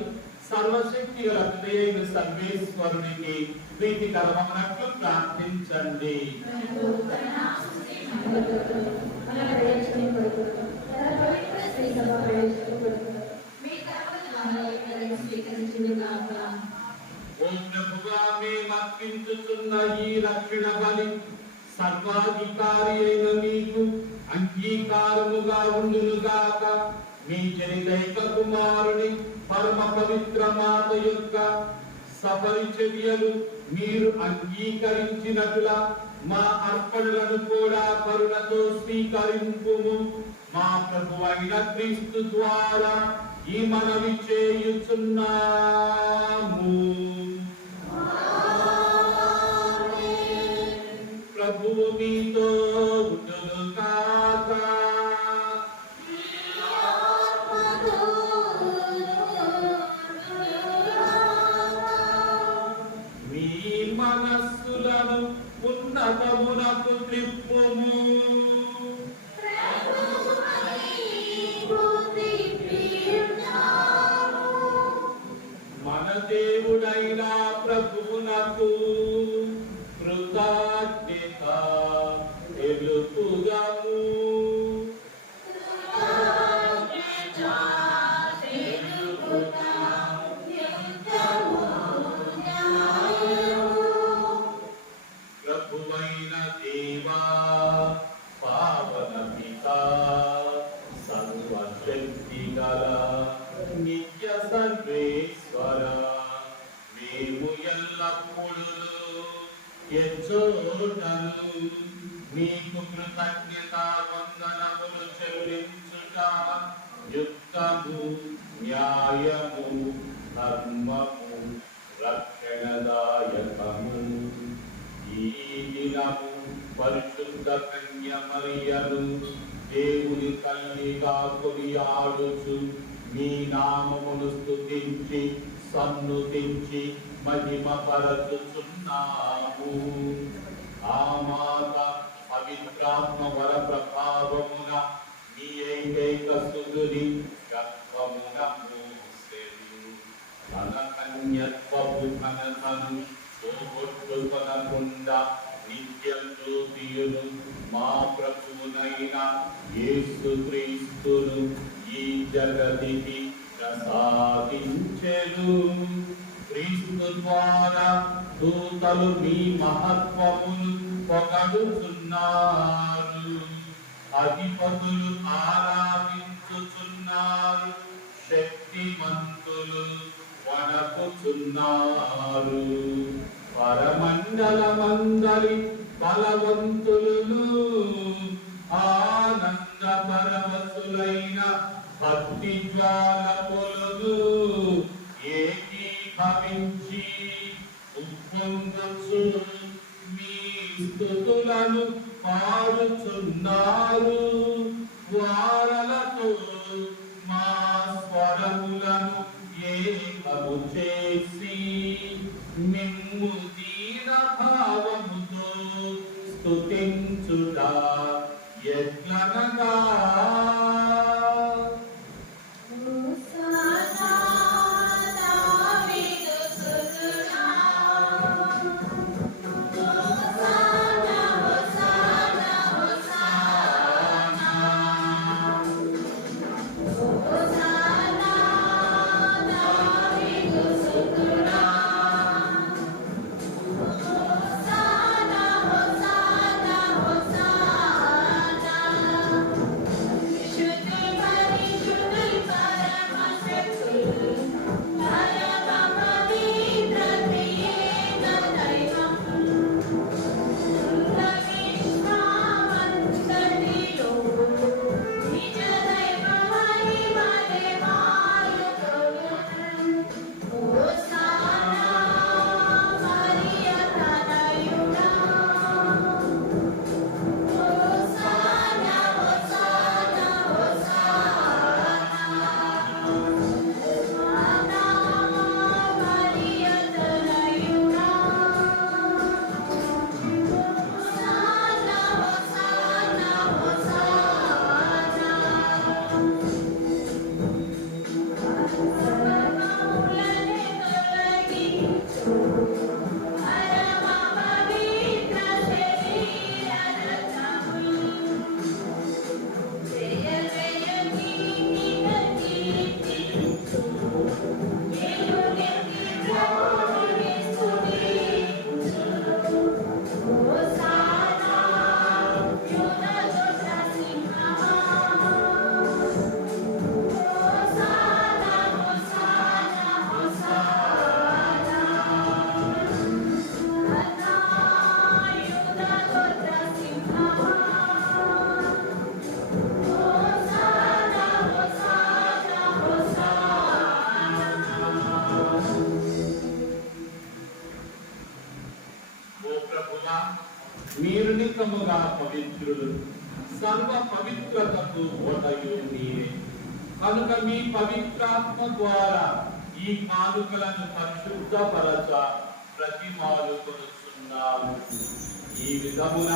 సర్వశక్తి గల తండ్రియైన సర్వేశ్వరునికి ప్రీతికరమగునట్లు ప్రార్థించండి. ఓ ప్రభువా, మేమర్పించుచున్న ఈ రక్షణ బలి సర్వాధికారి అయిన మీకు అంగీకారముగా ఉండునుగాక. మీ జనితైక కుమారుని పరమ పవిత్ర మాత యొక్క సపరిచర్యలు మీరు అంగీకరించినట్లా మా అర్పణలను కూడా కరుణతో స్వీకరింపుము. మా ప్రభువైన క్రీస్తు ద్వారా ఈ మనవి చేయుచున్నాము. ప్రభువు మీతో ఉండునుగాక. మీ మనస్సులను ఉన్నతమునకు త్రిప్పుము. మన దేవుడైన ప్రభువునకు కృతజ్ఞత తెలుపుదాము. ప్రభువైన దేవా, పావన పితా, సర్వశక్తి గల నిత్య సర్వేశ్వర, మేము ఎల్లప్పుడూ ఎచ్చోటను మీకు కృతజ్ఞత వందనములు చెల్లించుట యుక్తము, న్యాయము, ధర్మము, రక్షణదాయకము. ఈ దినము పరిశుద్ధ కన్య మరియను దేవుని తల్లిగా కొనియాడుచు మీ నామమును స్తుతించి సన్నుతించి మహిమ పరచుచున్నాము. ఆ మాత పవిత్రాత్మ వర ప్రభావమున మీ ఏకైక సుతుని గర్భమున మోసెను. తన కన్యత్వపు ఘనతను పోగొట్టుకొనకుండా నిత్యం జ్యోతియును మా ప్రభువునైన యేసుక్రీస్తును ఈ జగతికి ప్రసాదించెను. క్రీస్తు ద్వారా దూతలు మీ మహత్వమును పొగడుచున్నారు, అధిపతులు ఆరాధించుచున్నారు, శక్తిమంతులు వణకుచున్నారు. పరమండలమందలి బలవంతులను ఆనంద పరవశులైన భక్తి జ్వాలకులను ఏకీభవించి ఉప్పొంగుచు మీ స్తుతులను పాడుచున్నారు. ద్వారలతో మా స్వరములను ఏకము చేసి మిమ్ము దీన భావముతో స్తుతించుట యజ్ఞనగా. పవిత్రులు, సర్వ పవిత్రతకు కోటయు నీవే. కనుక మీ పవిత్రాత్మ ద్వారా ఈ కానుకలను పరిశుద్ధపరచ ప్రతిమాలు కొనుచున్నాము. ఈ విధమున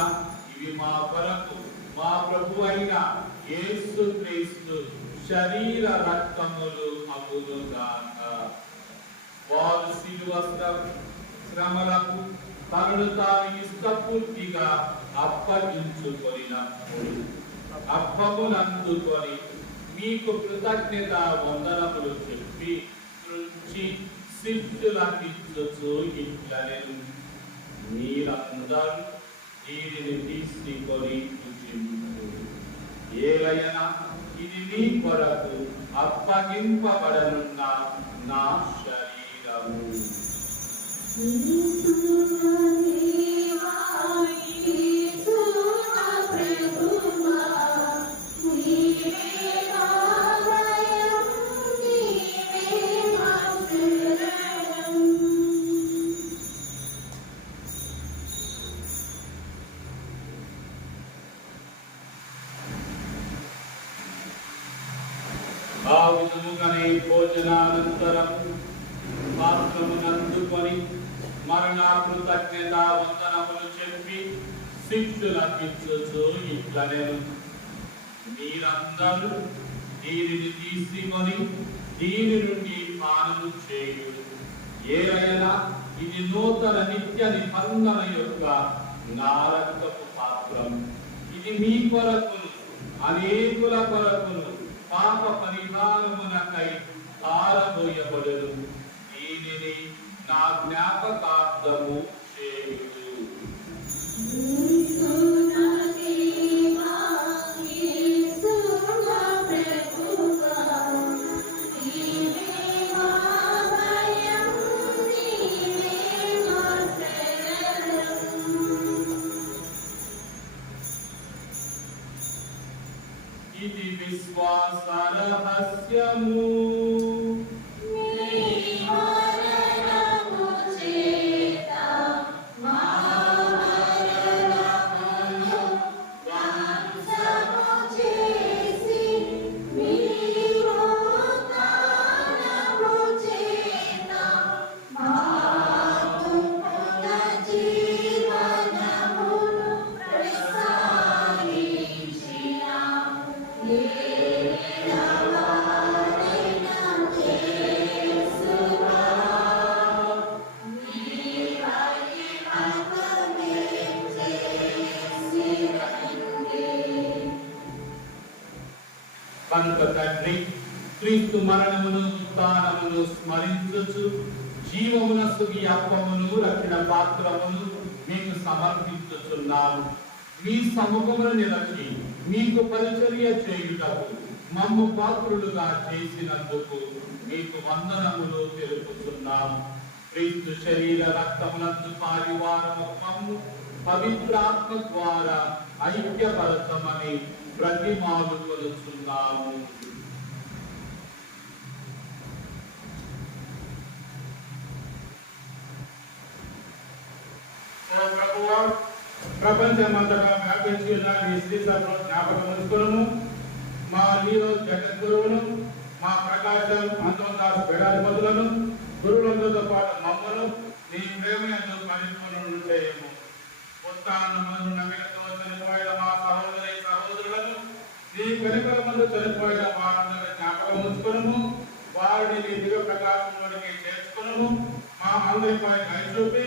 ఇవి మా కొరకు మా ప్రభు అయిన యేసుక్రీస్తు శరీర రక్తములు అగులుగాక. వారు శిలువ శ్రమలకు తనను తాను ఇష్టపూర్తిగా అప్పగించుకొనినప్పుడు అప్పమునందుకొని మీకు కృతజ్ఞత వందనములు చెప్పి త్రుంచి శిష్యులకిచ్చుచు ఇట్లనెను, మీరందరూ దీనిని తీసుకొని భుజించుడు. ఏలయన ఇది మీ కొరకు అప్పగింపబడనున్న నా శరీరము. ఆ విధముగానే భోజనానంతరం పాత్రమునందుకొని మరణ కృతజ్ఞత వందనములు చెప్పి శిష్యులకిచ్చుచు ఇట్లనెను, మీరందరూ దీనిని తీసుకొని దీని నుండి పానము చేయుడు. ఏలయనా ఇది నూతన నిత్య నిబంధన యొక్క నా రక్తపు పాత్రం. ఇది మీ కొరకును అనేకుల కొరకును పాప పరిహారమునకై తారబోయబడును. దీనిని నా జ్ఞాపకార్థము చేయుడు. ఇది విశ్వాస రహస్యము. కనుక తండ్రి, క్రీస్తు మరణమును ఉత్థానమును స్మరించుచు జీవమునసు ఈ అప్పమును రక్షణ పాత్రమును మీకు సమర్పించుచున్నాము. మీ సముఖమును నిలచి మీకు పరిచర్య చేయుటకు మమ్ము పాత్రులుగా చేసినందుకు మీకు వందనములు తెలుపుతున్నాము. క్రీస్తు శరీర రక్తమునందు పారివారము కమ్ము పవిత్రాత్మ ద్వారా ఐక్యపరచమని ప్రతిమాలు కొలుచున్నాము. ప్రపంచమంతటా వ్యాపించి ఉన్న ఈ శ్రీ సభను జ్ఞాపకం ఉంచుకును. మా లీలో జగద్గురువును, మా ప్రకాశం అంతోదాస్ బెడాధిపతులను, గురువులందరితో పాటు మమ్మను నీ ప్రేమ ఎందు పరిపూర్ణులను చేయము. ఉత్థానమును నమ్మికతో చనిపోయిన మా సహోదరి సహోదరులను నీ వెనుకల ముందు చనిపోయిన వారందరినీ జ్ఞాపకం ఉంచుకును. వారిని నీ దివ్య ప్రకాశంలోనికి చేర్చుకును. మా అందరిపై దయ చూపి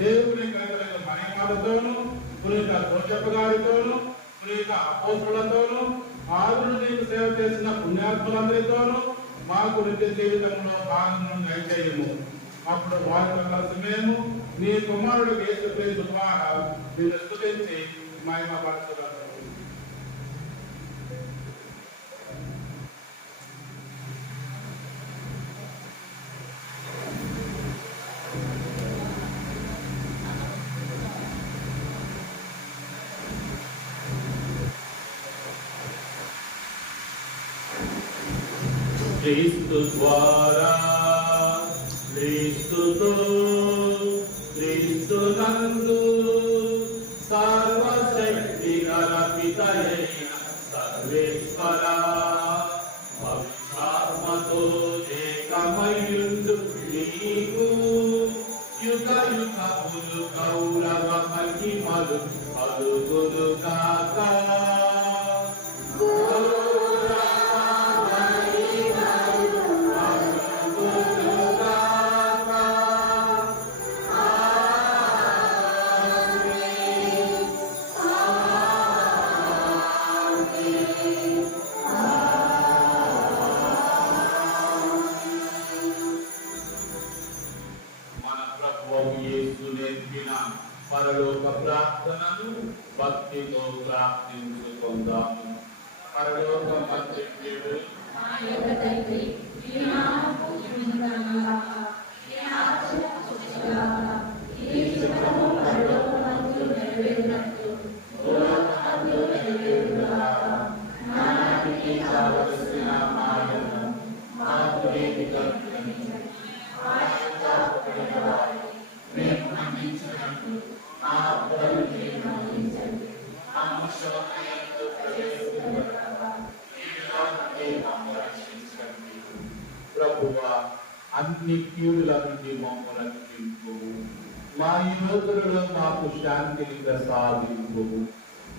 దేవుని కనుక మణిమాలతోను, పునీత జోసెఫ్ గారితోను, పునీత అపోస్తులతోను, ఆరును నీకు సేవ చేసిన పుణ్యాత్ములందరితోను మాకు నిత్య జీవితంలో భాగమును దయచేయము. అప్పుడు వారితో కలిసి మేము నీ కుమారుడు యేసుక్రీస్తు ద్వారా నిన్ను స్తుతించి మహిమపరచుదాము. క్రీస్తు ద్వారా, క్రీస్తుతో, క్రీస్తునందు సర్వశక్తి పరలోక ప్రార్థనను భక్తితో ప్రార్థించుకుందాము. పరలోక మంత్రి ప్రభువా, అన్ని కీడుల నుండి మమ్మల్ని రక్షింపు. మా ఈ రోజులలో మాకు శాంతిని ప్రసాదింపు.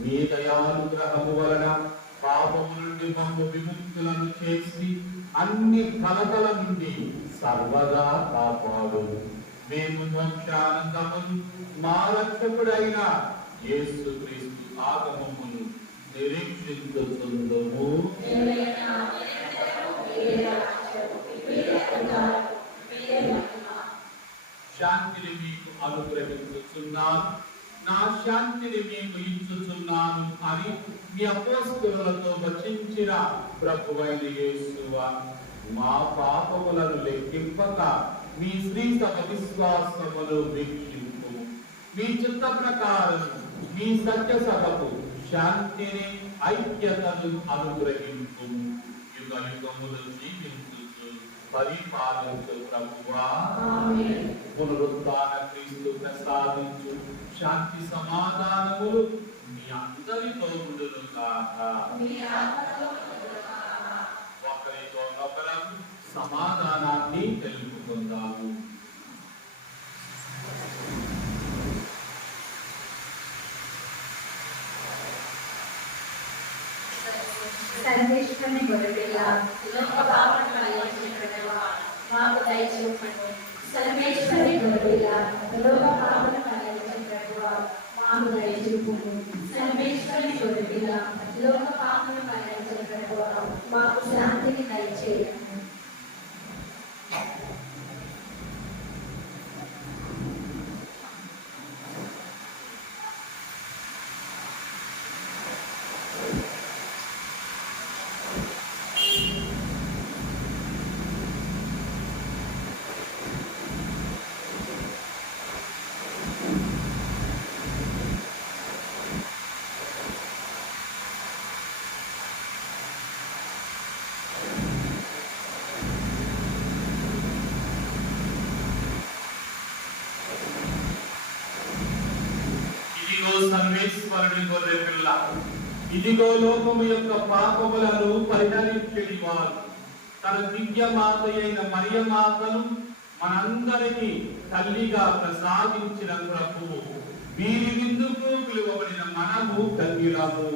మీ దయానుగ్రహము వలన పాపము నుండి మమ్ము విముక్తులను చేసి అన్ని కలతల నుండి సర్వదా కాపాడు. మేము మోక్షానందమును మా రక్షకుడైన యేసుక్రీస్తు ఆగమమును నిరీక్షించుచుందుము. శాంతిని మీకు అనుగ్రహించుచున్నాను, నా శాంతిని మీకు ఇచ్చుచున్నాను అని మీ అపోస్తలులతో వచించిన ప్రభువైన యేసువా, మా పాపములను లెక్కింపక మీ శ్రీ సభ విశ్వాసమును వీక్షింపు. మీ చిత్త ప్రకారం మీ సత్య సభకు శాంతిని ఐక్యతను అనుగ్రహింపు. యుగ యుగములు జీవించుచు పరిపాలించు ప్రభువా. పునరుత్థాన క్రీస్తు ప్రసాదించు శాంతి సమాధానములు మీ అందరితో ఉండును గాక. ఒకరితో ఒకరం సమాధానాన్ని తెలుపుకుందాము. సర్వేశ్వరుని గొర్రెపిల్ల, లోక పాపములను కలిగించుటకు మాకు దయ చూపండి. సర్వేశ్వరుని గొర్రెపిల్ల, లోక పాపములను కలిగించుటకు మాకు దయ చూపండి. సర్వేశ్వరుని గొర్రెపిల్ల, లోక పాపములను కలిగించుటకు మాకు శాంతిని దయచేయండి. సర్వేశ్వరుని గొర్రె పిల్ల, ఇదిగో లోకము యొక్క పాపములను పరిహరించేది వారు. తన దివ్య మాత అయిన మరియమాతను మనందరికీ తల్లిగా ప్రసాదించిన ప్రభువు, వీరి విందుకు పిలువబడిన మనము ధన్యులము.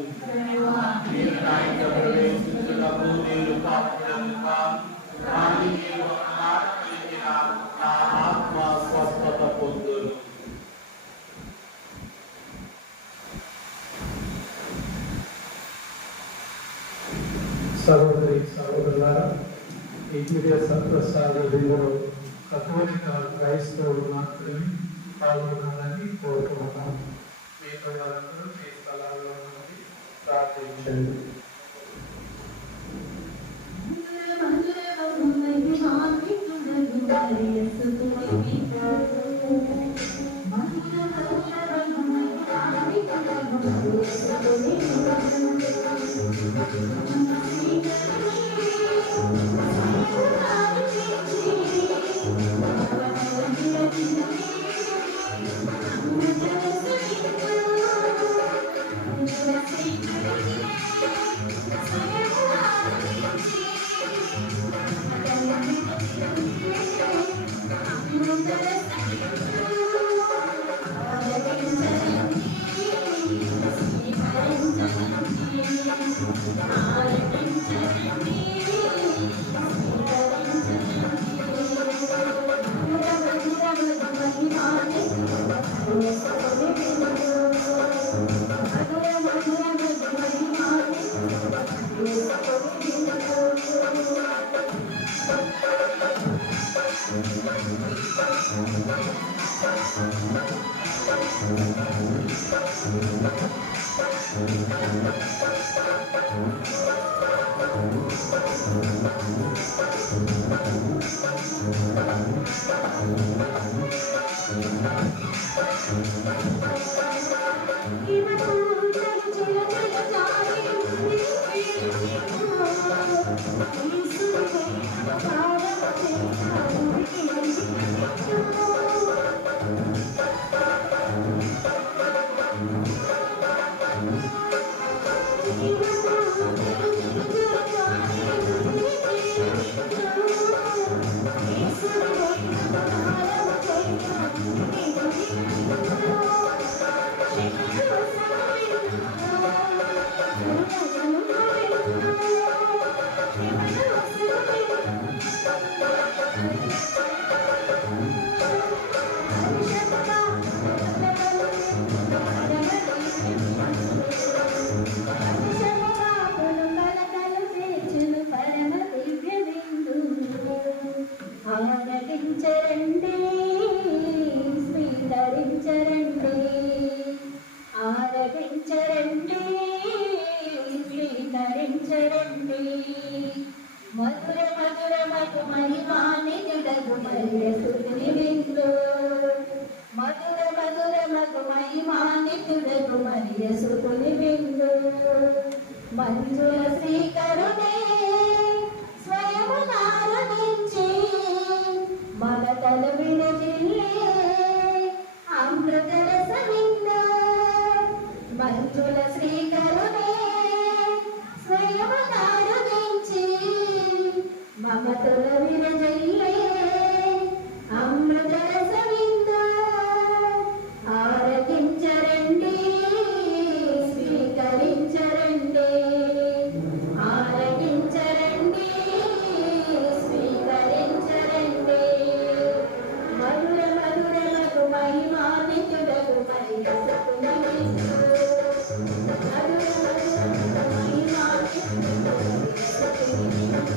మీరు నా ఇంట ప్రవేశించుటకు నేను పాపుడను కాను, కానీ మీరు ఒక మాట పలికిన నా ఆత్మ స్వస్థత పొందును. సహోదరి సహోదరులారా, ఈ దివ్య సత్ప్రసాద విందులో కథోలిక క్రైస్తవులు మాత్రమే పాల్గొనాలని కోరుకుంటున్నాం. మీతో వాళ్ళందరూ మీ స్థలాల్లో నుండి ప్రార్థించండి. మధుర మధుర మధు మహిమానితుడగు మరియ సుతుని విందు మధుర మధుర మధు మహిమానితుడగు మరియ సుతుని విందు మంజుల శ్రీకరుణే స్వయము నారదించి మమతల విడజిల్లే అమృత రసమిందు మంజుల శ్రీకరుణే స్వయము నారదించి మమతల విరజల్లే అమృత రసమిందు ఆరగించరండి స్వీకరించరండి ఆరగించరండి స్వీకరించరండి మధుర మధురలకు మహిమానితుడగు మరియ సుతుని విందు మధుర మధురలకు మహిమానితుడగు మరియ సుతుని విందు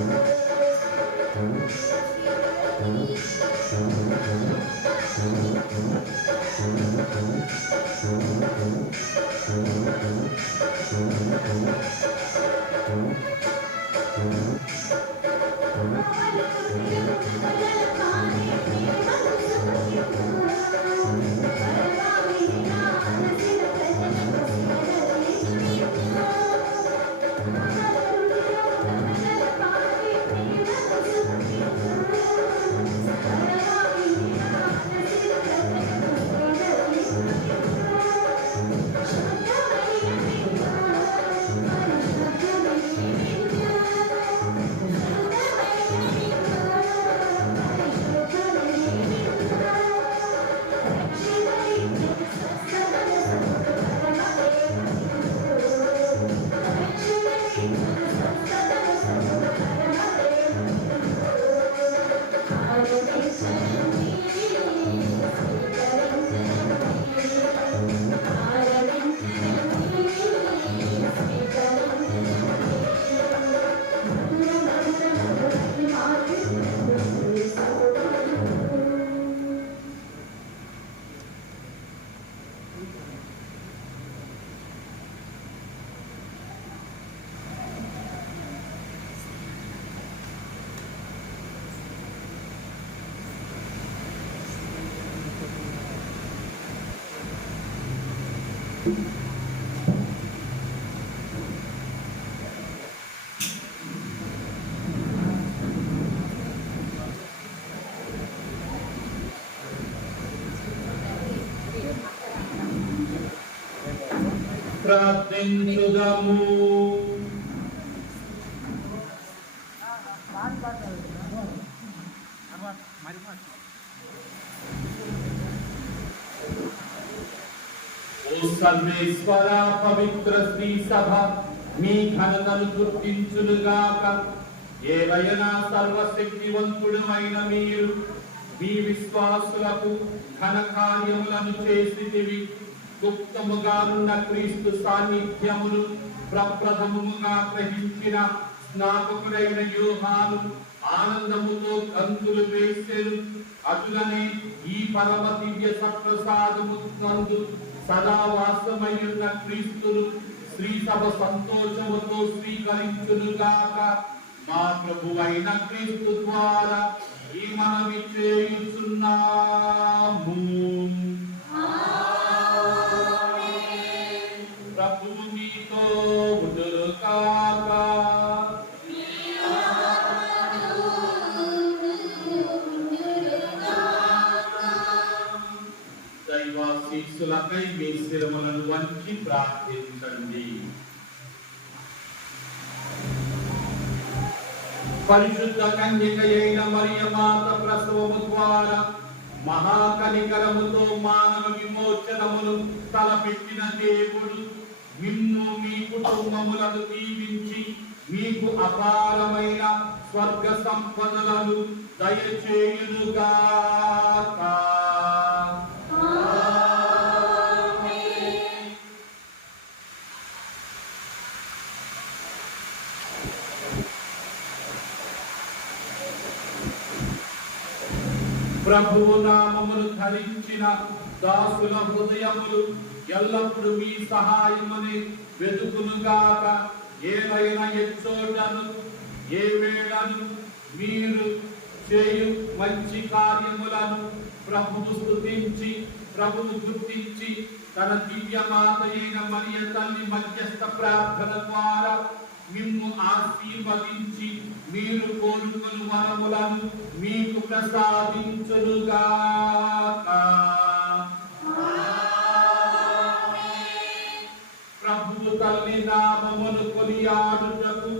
ప్రార్థించుదాము. ఓ సర్వేశ్వర పవిత్ర శ్రీ సభ మీ ఘనతను గుర్తించునుగాక. ఏలైనా సర్వశక్తివంతుడు అయిన మీరు మీ విశ్వాసులకు ఘన కార్యములను చేసితివి. గుప్తముగా ఉన్న క్రీస్తు సాన్నిధ్యమును ప్రప్రథమముగా గ్రహించిన స్నాపకుడైన యోహాను ఆనందముతో కంతులు వేసెను. అటులనే ఈ పరమ దివ్య సప్రసాదము నందు సదా వాసమయ్యున్న క్రీస్తును శ్రీ సభ సంతోషముతో స్వీకరించునుగాక. మా ప్రభువైన క్రీస్తు ద్వారా ఈ మనవి చేయుచున్నాము. ప్రభువు మీతో ఉండుగాక. దైవాశీస్సులకై మీ శిరములను వంచి ప్రార్థించండి. పరిశుద్ధ కన్యకయైన మరియమాత ప్రసవము ద్వారా మహాకనికరముతో మానవ విమోచనమును తలపెట్టిన దేవుడు మిమ్ము మీ కుటుంబములను దీవించి మీకు అపారమైన స్వర్గ సంపదలను దయచేయునుగాక. ప్రభువు నామమును ధరించిన దాసుల హృదయములు ఎల్లప్పుడు మీ సహాయమని వెతుకునుగాక. ఏదైనా ఎచ్చోటను ఏ వేళను మీరు చేయు మంచి కార్యములను ప్రభువు స్తుతించి ప్రభువు గుర్తించి తన దివ్యమాత అయిన మరియ తల్లి మధ్యస్థ ప్రార్థన ద్వారా మిమ్ము ఆశీర్వదించి మీరు కోరుకుని వరములను మీకు ప్రసాదించునుగాక. ప్రభువు తల్లి నామమును కొనియాడుటకు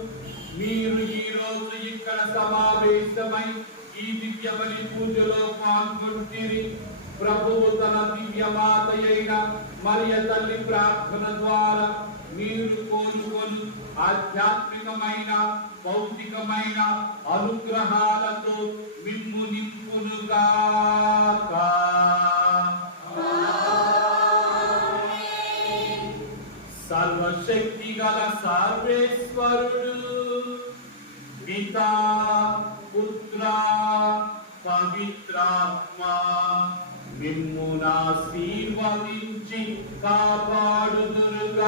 మీరు ఈ రోజు ఇక్కడ సమావేశమై ఈ దివ్య బలి పూజలో పాల్గొంటిరి. ప్రభువు తన దివ్యమాత అయిన మరియ తల్లి ప్రార్థన ద్వారా మీరు కోరుకొను ఆధ్యాత్మికమైన భౌతికమైన అనుగ్రహాలతో మిమ్ము నింపునుగాక. సర్వశక్తి గల సర్వేశ్వరుడు పితా పుత్ర పవిత్రాత్మ మిమ్మును ఆశీర్వదించి కాపాడుదురుగాక.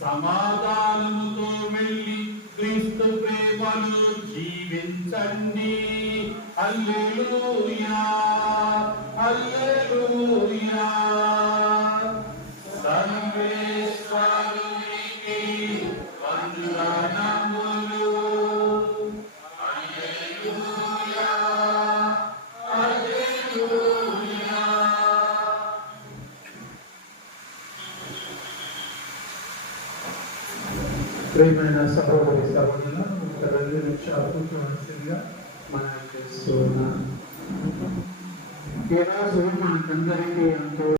సమాధానముతో వెళ్ళి క్రీస్తు ప్రేమలో జీవించండి. హల్లెలూయా హల్లెలూయా. సర్వేశ్వరునికి వందనములు. హల్లెలూయా హల్లెలూయా. ప్రియమైన సహోదరి సహోదరులు ఒక 2 నిమిషాలు కూర్చోవలసిందిగా మనం చేస్తున్నాం. ఈరోజు మనకందరికీ ఎంతో